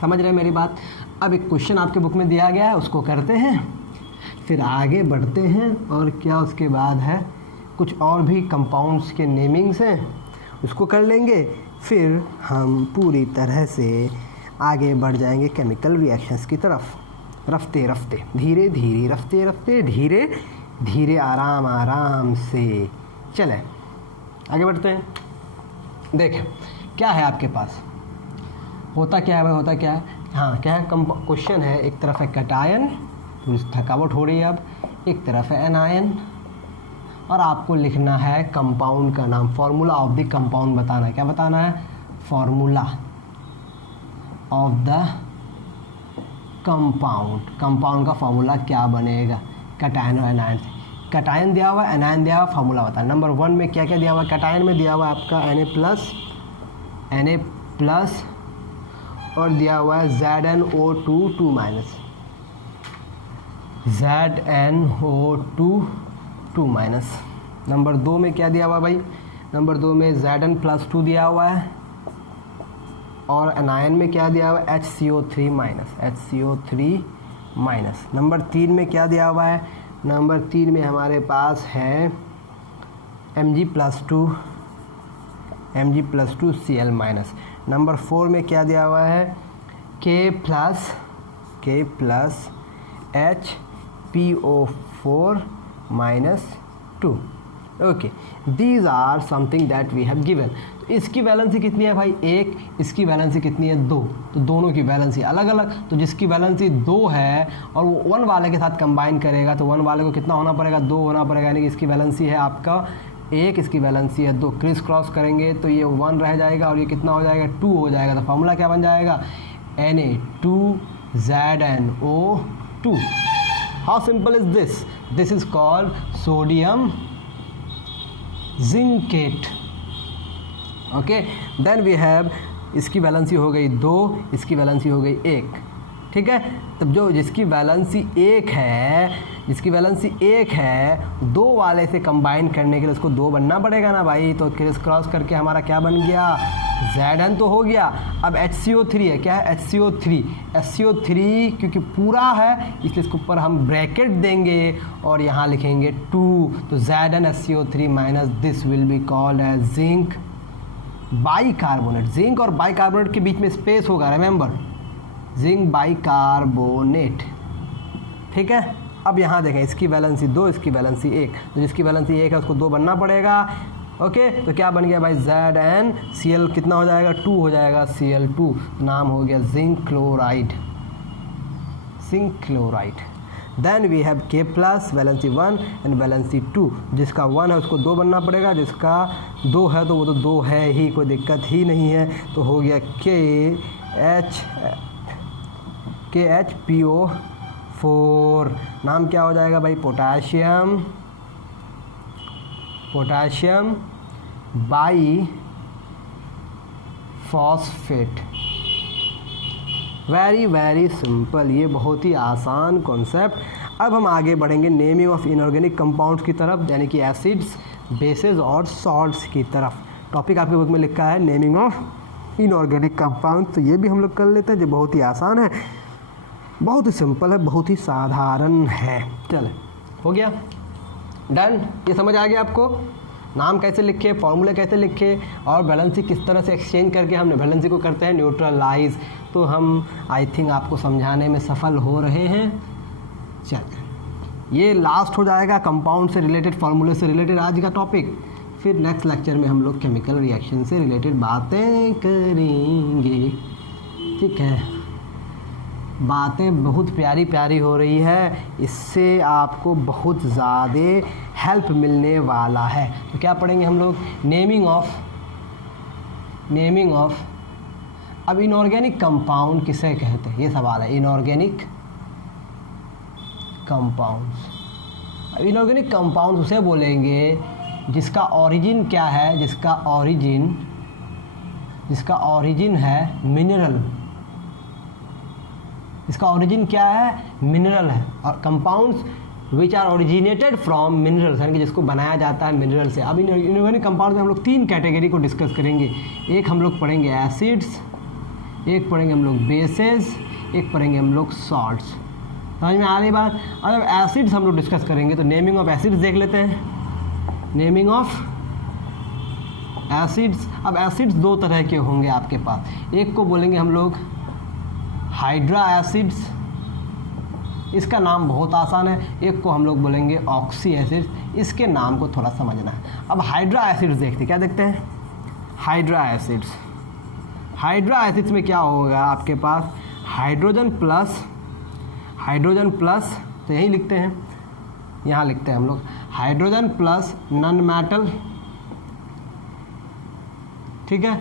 समझ रहे हैं मेरी बात। अब एक क्वेश्चन आपके बुक में दिया गया है, उसको करते हैं, फिर आगे बढ़ते हैं। और क्या उसके बाद है कुछ और भी कंपाउंड्स के नेमिंग्स हैं, उसको कर लेंगे, फिर हम पूरी तरह से आगे बढ़ जाएंगे केमिकल रिएक्शंस की तरफ, रफ्ते रफ्ते, धीरे धीरे, रफ्ते रफ्ते, धीरे धीरे, आराम आराम से। चलें आगे बढ़ते हैं। देखें क्या है आपके पास, होता क्या है भाई, होता क्या है, हाँ क्या है, क्वेश्चन है, एक तरफ है कैटायन, थकावट हो रही है, अब एक तरफ है एनायन, और आपको लिखना है कंपाउंड का नाम, फार्मूला ऑफ द कंपाउंड बताना है। क्या बताना है? Formula of the compound, compound का फार्मूला क्या बनेगा कैटायन और एनायन से। कैटायन दिया हुआ है, एनायन दिया हुआ, फार्मूला बताना। नंबर 1 में क्या क्या दिया हुआ है, कैटायन में दिया हुआ है आपका Na प्लस और दिया हुआ है ZnO2 2 minus, ZnO2 2 minus. Number 2 में क्या दिया हुआ भाई, नंबर 2 में Zn+2 दिया हुआ है, और एनायन में क्या दिया हुआ है, HCO3 माइनस। नंबर 3 में क्या दिया हुआ है, नंबर 3 में हमारे पास है Mg+2 Cl माइनस। नंबर 4 में क्या दिया हुआ है, K plus HPO4 -2। Okay, these are something that we have given. तो इसकी वैलेंसी कितनी है भाई, 1, इसकी वैलेंसी कितनी है, 2, तो दोनों की वैलेंसी अलग अलग। तो जिसकी वैलेंसी 2 है और वो 1 वाले के साथ कंबाइन करेगा, तो 1 वाले को कितना होना पड़ेगा, 2 होना पड़ेगा, यानी कि इसकी वैलेंसी है आपका 1, इसकी वैलेंसी है 2, क्रिस क्रॉस करेंगे तो ये 1 रह जाएगा और ये कितना हो जाएगा, 2 हो जाएगा। तो फार्मूला क्या बन जाएगा, Na2ZnO2। How simple is this, this is called sodium zincate. Okay, then we have, इसकी वैलेंसी हो गई 2, इसकी वैलेंसी हो गई 1, ठीक है। तब जो जिसकी वैलेंसी 1 है, 2 वाले से कंबाइन करने के लिए उसको 2 बनना पड़ेगा ना भाई। तो क्रिस क्रॉस करके हमारा क्या बन गया, Zn तो हो गया। अब HCO3 है, क्या है, HCO3 क्योंकि पूरा है इसलिए इसके ऊपर हम ब्रैकेट देंगे और यहाँ लिखेंगे 2, तो ZnHCO3 minus, this will be called as zinc bicarbonate. Zinc और बाइकार्बोनेट के बीच में स्पेस होगा, रिमेंबर, जिंक बाइकार्बोनेट, ठीक है। अब यहाँ देखें, इसकी वैलेंसी 2, इसकी वैलेंसी 1, तो जिसकी वैलेंसी 1 है उसको 2 बनना पड़ेगा। ओके, तो क्या बन गया भाई, ZnCl कितना हो जाएगा, 2 हो जाएगा, Cl2, नाम हो गया zinc chloride. Then we have K plus, valency 1 and valency 2, जिसका 1 है उसको 2 बनना पड़ेगा, जिसका 2 है तो वो तो 2 है ही, कोई दिक्कत ही नहीं है। तो हो गया KHPO4, नाम क्या हो जाएगा भाई, potassium by phosphate. Very simple, ये बहुत ही आसान कॉन्सेप्ट। अब हम आगे बढ़ेंगे नेमिंग ऑफ इनऑर्गेनिक कंपाउंड्स की तरफ, यानी कि एसिड्स, बेसेस और सॉल्ट्स की तरफ। टॉपिक आपके बुक में लिखा है नेमिंग ऑफ इनऑर्गेनिक कंपाउंड, तो ये भी हम लोग कर लेते हैं, जो बहुत ही आसान है, बहुत ही सिंपल है, बहुत ही साधारण है। चले, हो गया, डन। ये समझ आ गया आपको, नाम कैसे लिखे, फॉर्मूले कैसे लिखे, और वैलेंसी किस तरह से एक्सचेंज करके हम वैलेंसी को करते हैं न्यूट्रलाइज। तो हम आई थिंक आपको समझाने में सफल हो रहे हैं। चलिए, ये लास्ट हो जाएगा कंपाउंड से रिलेटेड, फार्मूले से रिलेटेड आज का टॉपिक। फिर नेक्स्ट लेक्चर में हम लोग केमिकल रिएक्शन से रिलेटेड बातें करेंगे, ठीक है। बातें बहुत प्यारी प्यारी हो रही है, इससे आपको बहुत ज़्यादा हेल्प मिलने वाला है। तो क्या पढ़ेंगे हम लोग, नेमिंग ऑफ अब इनऑर्गेनिक कंपाउंड किसे कहते हैं, ये सवाल है। इनऑर्गेनिक कंपाउंड्स, अब इनऑर्गेनिक कंपाउंड उसे बोलेंगे जिसका ओरिजिन क्या है, जिसका ओरिजिन है मिनरल, इसका ओरिजिन क्या है, मिनरल है। और compounds which are originated from minerals, यानी कि जिसको बनाया जाता है मिनरल से। अब इनऑर्गेनिक कंपाउंड में हम लोग 3 कैटेगरी को डिस्कस करेंगे। एक हम लोग पढ़ेंगे एसिड्स, एक पढ़ेंगे हम लोग बेसेस, एक पढ़ेंगे हम लोग सॉल्ट्स। समझ में आ रही बात? अब एसिड्स हम लोग डिस्कस करेंगे तो नेमिंग ऑफ एसिड्स देख लेते हैं। नेमिंग ऑफ एसिड्स, अब एसिड्स 2 तरह के होंगे आपके पास। एक को बोलेंगे हम लोग हाइड्रा एसिड्स, इसका नाम बहुत आसान है। एक को हम लोग बोलेंगे ऑक्सी एसिड्स, इसके नाम को थोड़ा समझना है। अब हाइड्रा एसिड्स देखते हैं, क्या देखते हैं? Hydra acids. हाइड्रा एसिड्स में क्या होगा आपके पास? हाइड्रोजन प्लस, तो यही लिखते हैं, यहाँ लिखते हैं हम लोग हाइड्रोजन प्लस नॉन मेटल, ठीक है।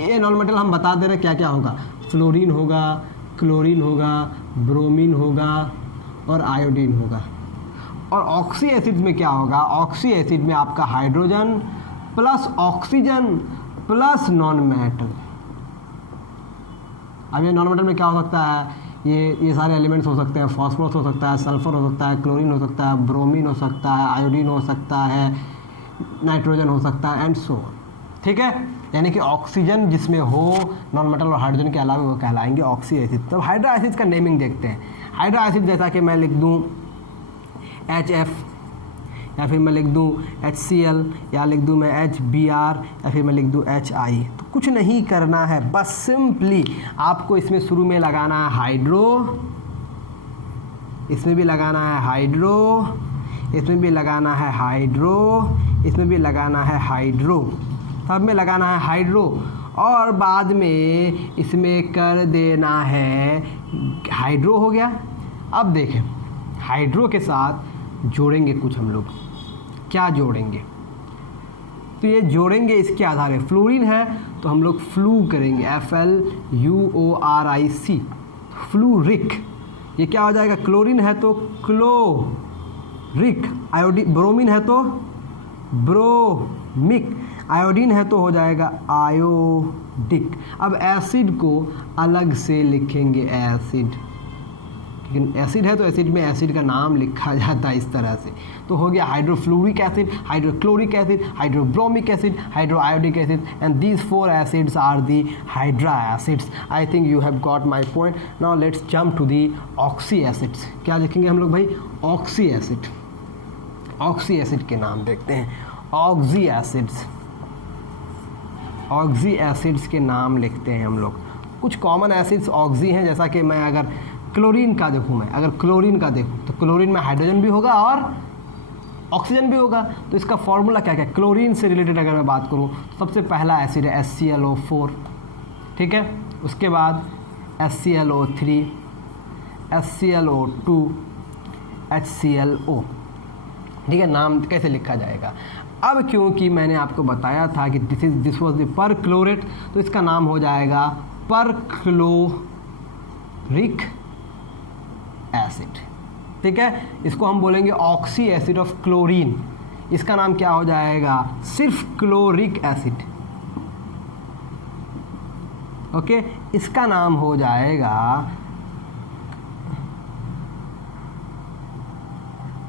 ये नॉन मेटल हम बता दे रहे क्या क्या होगा, फ्लोरीन होगा, क्लोरीन होगा, ब्रोमीन होगा और आयोडीन होगा। और ऑक्सी एसिड में क्या होगा? ऑक्सी एसिड में आपका hydrogen plus oxygen plus non metal. अब ये नॉन मेटल में क्या हो सकता है? ये सारे एलिमेंट्स हो सकते हैं, फॉस्फोरस हो सकता है, सल्फर हो सकता है, क्लोरीन हो सकता है, ब्रोमीन हो सकता है, आयोडीन हो सकता है, नाइट्रोजन हो सकता है एंड सो ऑन, ठीक है। यानी कि ऑक्सीजन जिसमें हो नॉन मेटल और हाइड्रोजन के अलावा वो कहलाएंगे ऑक्सी एसिड। तो हाइड्रा एसिड का नेमिंग देखते हैं। हाइड्रा एसिड जैसा कि मैं लिख दूँ HF, या फिर मैं लिख दूँ HCl, या लिख दूँ मैं HBr, या फिर मैं लिख दूँ HI। तो कुछ नहीं करना है, बस सिंपली आपको इसमें शुरू में लगाना है हाइड्रो, इसमें भी लगाना है हाइड्रो, इसमें भी लगाना है हाइड्रो, इसमें भी लगाना है हाइड्रो, सब में लगाना है हाइड्रो, और बाद में इसमें कर देना है हाइड्रो। हो गया। अब देखें हाइड्रो के साथ जोड़ेंगे कुछ हम लोग, क्या जोड़ेंगे? तो ये जोड़ेंगे इसके आधार पे, फ्लोरीन है तो हम लोग फ्लू करेंगे, FLUORIC, फ्लूरिक। ये क्या हो जाएगा? क्लोरीन है तो क्लोरिक, आयोडीन, ब्रोमीन है तो ब्रोमिक, आयोडीन है तो हो जाएगा आयोडिक। अब एसिड को अलग से लिखेंगे एसिड, लेकिन एसिड है तो एसिड में एसिड का नाम लिखा जाता है इस तरह से। तो हो गया hydrofluoric acid, hydrochloric acid, hydrobromic acid, hydroiodic acid, and these 4 acids are the hydra acids. I think you have got my point. Now let's jump to the oxy acids. क्या लिखेंगे हम लोग भाई? Oxy acid. ऑक्सी एसिड के नाम देखते हैं। Oxy acids, oxy acids के नाम लिखते हैं हम लोग। कुछ कॉमन एसिड्स ऑक्सी हैं, जैसा कि मैं अगर क्लोरीन का देखूँ, मैं अगर क्लोरीन का देखूँ तो क्लोरीन में हाइड्रोजन भी होगा और ऑक्सीजन भी होगा। तो इसका फॉर्मूला क्या क्या? क्लोरीन से रिलेटेड अगर मैं बात करूँ तो सबसे पहला एसिड है HClO4, ठीक है। उसके बाद HClO3, HClO2, HClO, ठीक है। नाम कैसे लिखा जाएगा? अब क्योंकि मैंने आपको बताया था कि दिस वाज द पर क्लोरेट, तो इसका नाम हो जाएगा पर क्लोरिक एसिड, ठीक है। इसको हम बोलेंगे ऑक्सी एसिड ऑफ क्लोरीन। इसका नाम क्या हो जाएगा? सिर्फ क्लोरिक एसिड, ओके। इसका नाम हो जाएगा,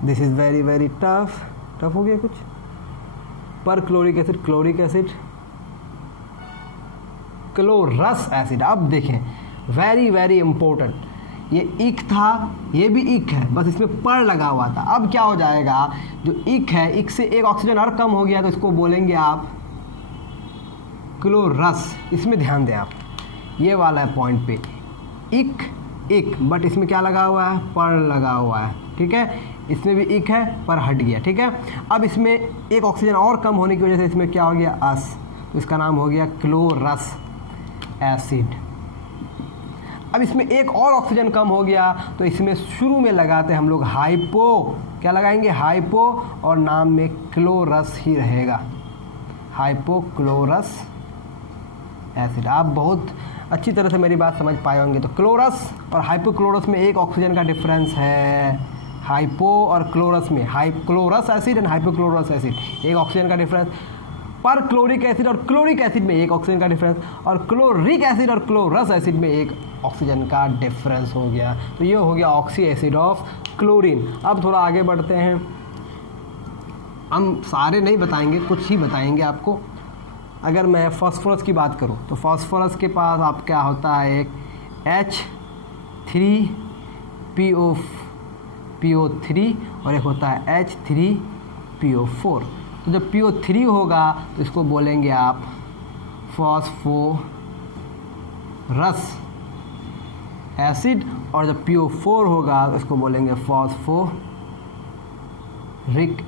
this is very very tough हो गया कुछ, पर chloric acid, chloric acid, chlorous acid. अब देखें वेरी वेरी इंपॉर्टेंट, ये इक था, ये भी इक है, बस इसमें पर लगा हुआ था। अब क्या हो जाएगा? जो इक है, इक से एक ऑक्सीजन और कम हो गया तो इसको बोलेंगे आप क्लोरस। इसमें ध्यान दें आप, ये वाला है पॉइंट पे, इक, बट इसमें क्या लगा हुआ है? पर लगा हुआ है, ठीक है। इसमें भी इक है, पर हट गया, ठीक है। अब इसमें एक ऑक्सीजन और कम होने की वजह से इसमें क्या हो गया? अस, तो इसका नाम हो गया क्लोरस एसिड। अब इसमें एक और ऑक्सीजन कम हो गया तो इसमें शुरू में लगाते हैं हम लोग हाइपो, क्या लगाएंगे? हाइपो, और नाम में क्लोरस ही रहेगा, हाइपोक्लोरस एसिड। आप बहुत अच्छी तरह से मेरी बात समझ पाए होंगे। तो क्लोरस और हाइपोक्लोरस में एक ऑक्सीजन का डिफरेंस है, हाइपो और क्लोरस में, chlorous acid and hypochlorous acid, एक ऑक्सीजन का डिफरेंस। पर क्लोरिक एसिड और क्लोरिक एसिड में एक ऑक्सीजन का डिफरेंस, और क्लोरिक एसिड और क्लोरस एसिड में एक ऑक्सीजन का डिफरेंस हो गया। तो ये हो गया ऑक्सी एसिड ऑफ क्लोरीन। अब थोड़ा आगे बढ़ते हैं, हम सारे नहीं बताएंगे, कुछ ही बताएंगे आपको। अगर मैं फास्फोरस की बात करूं तो फास्फोरस के पास आप क्या होता है, एक H3PO3 और एक होता है H3PO4। तो जब PO3 होगा तो इसको बोलेंगे आप फास्फोरस एसिड, और जब PO4 होगा तो इसको बोलेंगे फास्फोरिक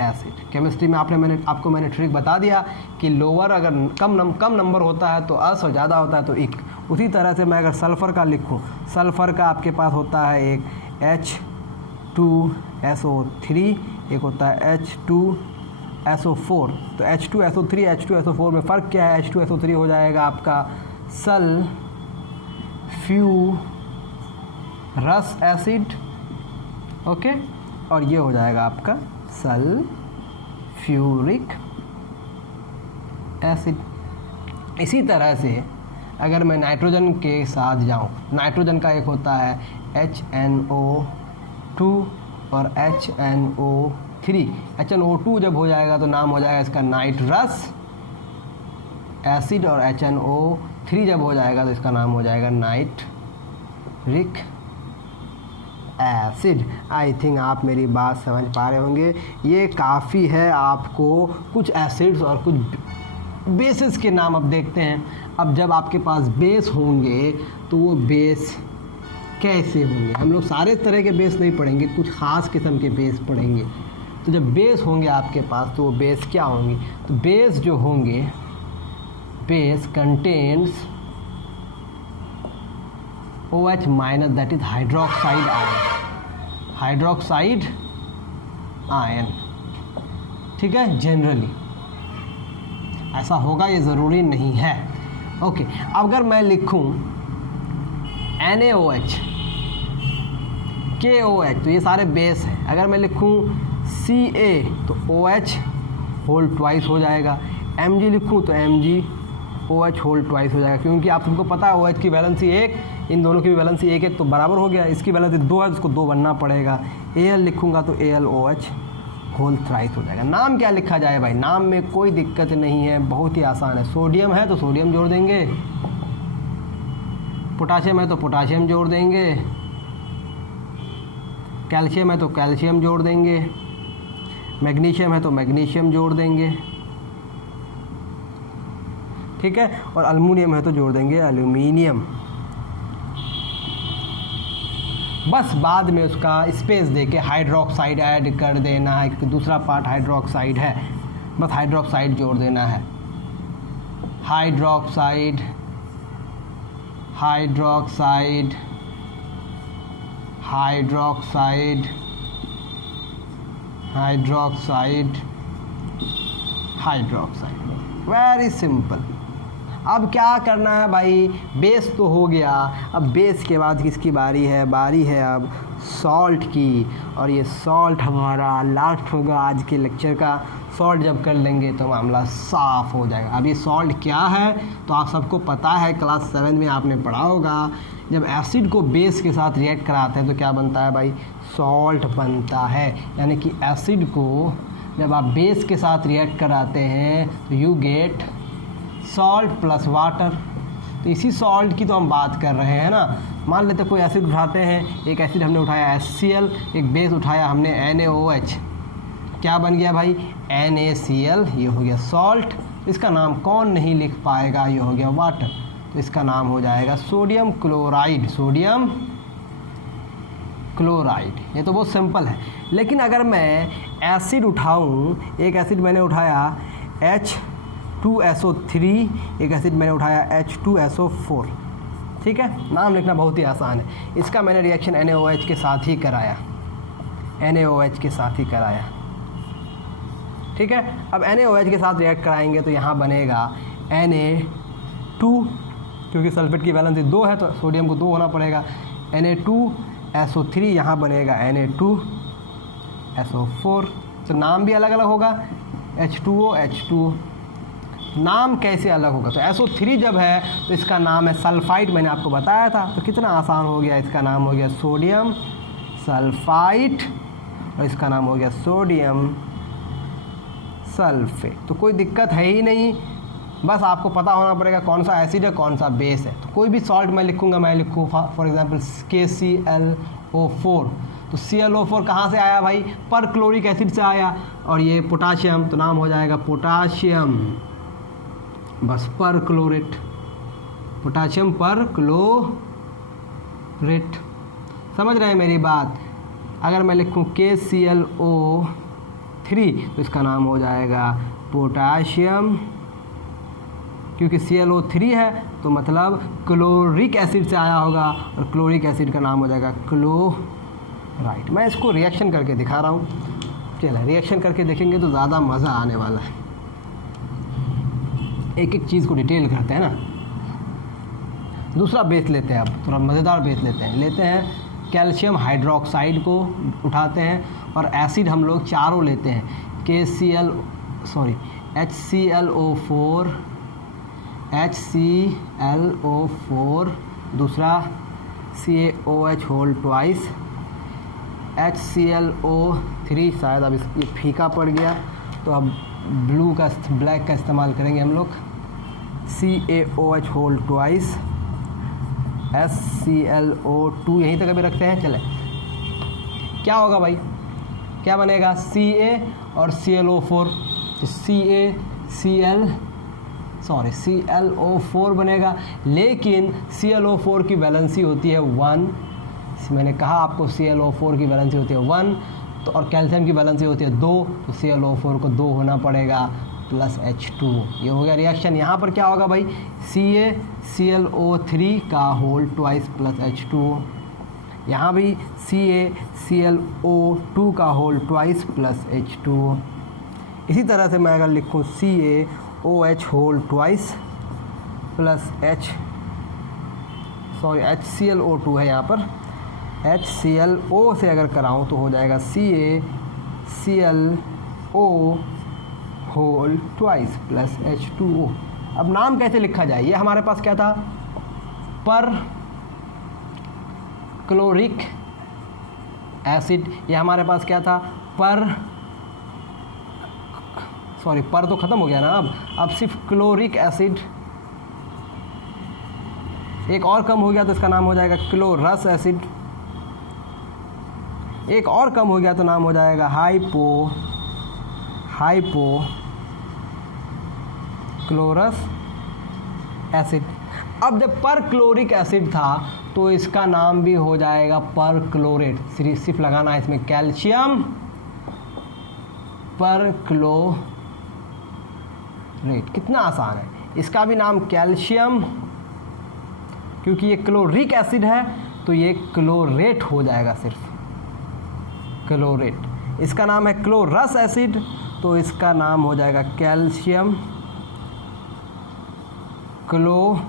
एसिड। केमिस्ट्री में मैंने आपको ट्रिक बता दिया कि लोअर अगर कम नंबर होता है तो अस और ज़्यादा होता है तो इक। उसी तरह से मैं अगर सल्फ़र का लिखूं, सल्फ़र का आपके पास होता है एक H2SO3, एक होता है H2SO4। तो H2SO3 H2SO4 में फ़र्क क्या है, H2SO3 हो जाएगा आपका सल्फ्यूरस एसिड, ओके, और ये हो जाएगा आपका सल्फ्यूरिक एसिड। इसी तरह से अगर मैं नाइट्रोजन के साथ जाऊं, नाइट्रोजन का एक होता है HNO2 और HNO3। HNO2 जब हो जाएगा तो नाम हो जाएगा इसका नाइट्रस एसिड, और HNO3 जब हो जाएगा तो इसका नाम हो जाएगा नाइट्रिक एसिड। आई थिंक आप मेरी बात समझ पा रहे होंगे। ये काफ़ी है आपको कुछ एसिड्स और कुछ बेसिस के नाम अब देखते हैं। अब जब आपके पास बेस होंगे तो वो बेस कैसे होंगे, हम लोग सारे तरह के बेस नहीं पढ़ेंगे, कुछ ख़ास किस्म के बेस पढ़ेंगे। तो जब बेस होंगे आपके पास तो वो बेस क्या होंगे, तो बेस जो होंगे, base contains OH minus, that is hydroxide ion, hydroxide ion, ठीक है। जनरली ऐसा होगा, ये ज़रूरी नहीं है, ओके। अब अगर मैं लिखूं NaOH, KOH, तो ये सारे बेस हैं। अगर मैं लिखूं Ca तो OH होल ट्वाइस हो जाएगा, Mg लिखूं तो MgOH होल ट्वाइस हो जाएगा, क्योंकि आप सबको पता है OH की वैलेंसी 1, इन दोनों की भी वैलेंसी 1 तो बराबर हो गया। इसकी वैलेंसी 2 है, उसको 2 बनना पड़ेगा। Al लिखूंगा तो AlOH होल थ्राइस हो जाएगा। नाम क्या लिखा जाए भाई, नाम में कोई दिक्कत नहीं है, बहुत ही आसान है। सोडियम है तो सोडियम जोड़ देंगे, पोटाशियम है तो पोटाशियम जोड़ देंगे, कैल्शियम है तो कैल्शियम जोड़ देंगे, मैग्नीशियम है तो मैग्नीशियम जोड़ देंगे, ठीक है, और अल्युमिनियम है तो जोड़ देंगे एल्यूमिनियम। बस बाद में उसका स्पेस देके हाइड्रोक्साइड ऐड कर देना है, कि दूसरा पार्ट हाइड्रोक्साइड है, बस हाइड्रोक्साइड जोड़ देना है। Hydroxide, hydroxide, hydroxide, hydroxide, hydroxide, very simple. अब क्या करना है भाई, बेस तो हो गया, अब बेस के बाद किसकी बारी है, बारी है अब सॉल्ट की, और ये सॉल्ट हमारा लास्ट होगा आज के लेक्चर का। सॉल्ट जब कर लेंगे तो मामला साफ़ हो जाएगा। अब ये सॉल्ट क्या है तो आप सबको पता है, क्लास 7 में आपने पढ़ा होगा, जब एसिड को बेस के साथ रिएक्ट कराते हैं तो क्या बनता है भाई, सॉल्ट बनता है। यानी कि एसिड को जब आप बेस के साथ रिएक्ट कराते हैं तो you get salt plus water. तो इसी सॉल्ट की तो हम बात कर रहे हैं ना। मान लेते कोई एसिड उठाते हैं, एक एसिड हमने उठाया HCl, एक बेस उठाया हमने NaOH, क्या बन गया भाई, NaCl, ये हो गया सॉल्ट। इसका नाम कौन नहीं लिख पाएगा, ये हो गया वाटर, तो इसका नाम हो जाएगा सोडियम क्लोराइड, सोडियम क्लोराइड। ये तो बहुत सिंपल है। लेकिन अगर मैं एसिड उठाऊं, एक एसिड मैंने उठाया H2SO3, एक एसिड मैंने उठाया H2SO4, ठीक है, नाम लिखना बहुत ही आसान है। इसका मैंने रिएक्शन NaOH के साथ ही कराया, NaOH के साथ ही कराया, ठीक है। अब NaOH के साथ रिएक्ट कराएंगे तो यहाँ बनेगा Na2, क्योंकि सल्फेट की वैलेंसी 2 है तो सोडियम को 2 होना पड़ेगा, Na2SO3, यहाँ बनेगा Na2SO4। तो नाम भी अलग अलग होगा, H2O, H2 नाम कैसे अलग होगा? तो SO3 जब है तो इसका नाम है सल्फाइड, मैंने आपको बताया था। तो कितना आसान हो गया, इसका नाम हो गया सोडियम सल्फाइड और इसका नाम हो गया सोडियम सल्फेट। तो कोई दिक्कत है ही नहीं, बस आपको पता होना पड़ेगा कौन सा एसिड है कौन सा बेस है। तो कोई भी सॉल्ट मैं लिखूँगा, मैं लिखूँ फॉर एग्जांपल KClO4, तो ClO4 कहाँ से आया भाई? पर क्लोरिक एसिड से आया। और ये पोटाशियम, तो नाम हो जाएगा पोटाशियम बस पर क्लोरेट, पोटाशियम पर क्लोरेट। समझ रहे हैं मेरी बात? अगर मैं लिखूँ KClO3 तो इसका नाम हो जाएगा पोटाशियम, क्योंकि ClO3 है तो मतलब क्लोरिक एसिड से आया होगा और क्लोरिक एसिड का नाम हो जाएगा क्लोराइड। मैं इसको रिएक्शन करके दिखा रहा हूँ, चलो रिएक्शन करके देखेंगे तो ज़्यादा मज़ा आने वाला है। एक एक चीज़ को डिटेल करते हैं ना। दूसरा बेस लेते हैं, अब थोड़ा मज़ेदार बेस लेते हैं कैल्शियम हाइड्रोक्साइड को उठाते हैं और एसिड हम लोग चारों लेते हैं, HClO4, दूसरा CaOH होल ट्वाइस, HClO3 शायद अब ये फीका पड़ गया तो अब ब्लैक का इस्तेमाल करेंगे हम लोग, CaOH होल ट्वाइस, HClO2 यहीं तक अभी रखते हैं। चले क्या होगा भाई, क्या बनेगा? Ca और ClO4, तो ClO4 बनेगा। लेकिन ClO4 की वैलेंसी होती है 1, मैंने कहा आपको ClO4 की वैलेंसी होती है 1, तो और कैल्शियम की वैलेंसी होती है 2, तो ClO4 को 2 होना पड़ेगा प्लस H2। ये हो गया रिएक्शन। यहाँ पर क्या होगा भाई? CaClO3 का होल ट्वाइस प्लस H2, यहाँ भी CaClO2 का होल ट्वाइस प्लस H2। इसी तरह से मैं अगर लिखूँ CaOH whole twice plus HClO2 है यहाँ पर, HClO से अगर कराऊँ तो हो जाएगा CaClO whole twice plus H2O। अब नाम कैसे लिखा जाए? ये हमारे पास क्या था? पर क्लोरिक एसिड। ये हमारे पास क्या था? पर तो ख़त्म हो गया ना, अब सिर्फ क्लोरिक एसिड। एक और कम हो गया तो इसका नाम हो जाएगा क्लोरस एसिड। एक और कम हो गया तो नाम हो जाएगा हाइपो क्लोरस एसिड। अब जब पर क्लोरिक एसिड था तो इसका नाम भी हो जाएगा पर क्लोरेट। सिर्फ लगाना है इसमें कैल्शियम पर क्लोरेट। कितना आसान है। इसका भी नाम कैल्शियम, क्योंकि ये क्लोरिक एसिड है तो ये क्लोरेट हो जाएगा, सिर्फ क्लोरेट। इसका नाम है क्लोरस एसिड तो इसका नाम हो जाएगा कैल्शियम क्लोराइट,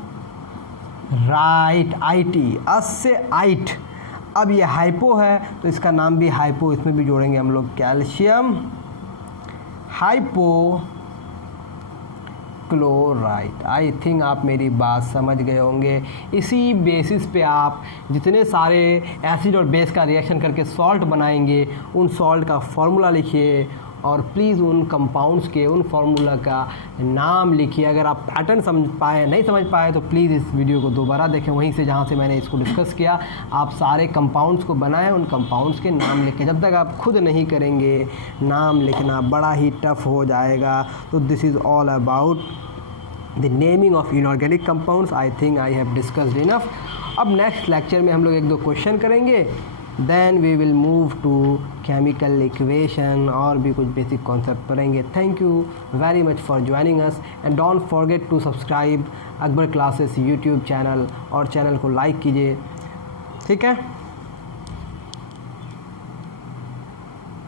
IT, अस से आइट। अब ये हाइपो है तो इसका नाम भी हाइपो, इसमें भी जोड़ेंगे हम लोग कैल्शियम हाइपो क्लोराइड। आई थिंक आप मेरी बात समझ गए होंगे। इसी बेसिस पे आप जितने सारे एसिड और बेस का रिएक्शन करके सॉल्ट बनाएंगे, उन सॉल्ट का फॉर्मूला लिखिए और प्लीज़ उन कंपाउंड्स के उन फार्मूला का नाम लिखिए। अगर आप पैटर्न नहीं समझ पाए तो प्लीज़ इस वीडियो को दोबारा देखें, वहीं से जहाँ से मैंने इसको डिस्कस किया। आप सारे कंपाउंड्स को बनाएं, उन कंपाउंड्स के नाम लिखें। जब तक आप खुद नहीं करेंगे नाम लिखना बड़ा ही टफ हो जाएगा। तो this is all about the naming of inorganic compounds. I think I have discussed enough. अब नेक्स्ट लेक्चर में हम लोग 1-2 क्वेश्चन करेंगे, then we will move to chemical equation और भी कुछ बेसिक कॉन्सेप्ट पढ़ेंगे। Thank you very much for joining us and don't forget to subscribe Akbar classes YouTube channel और चैनल को लाइक कीजिए, ठीक है।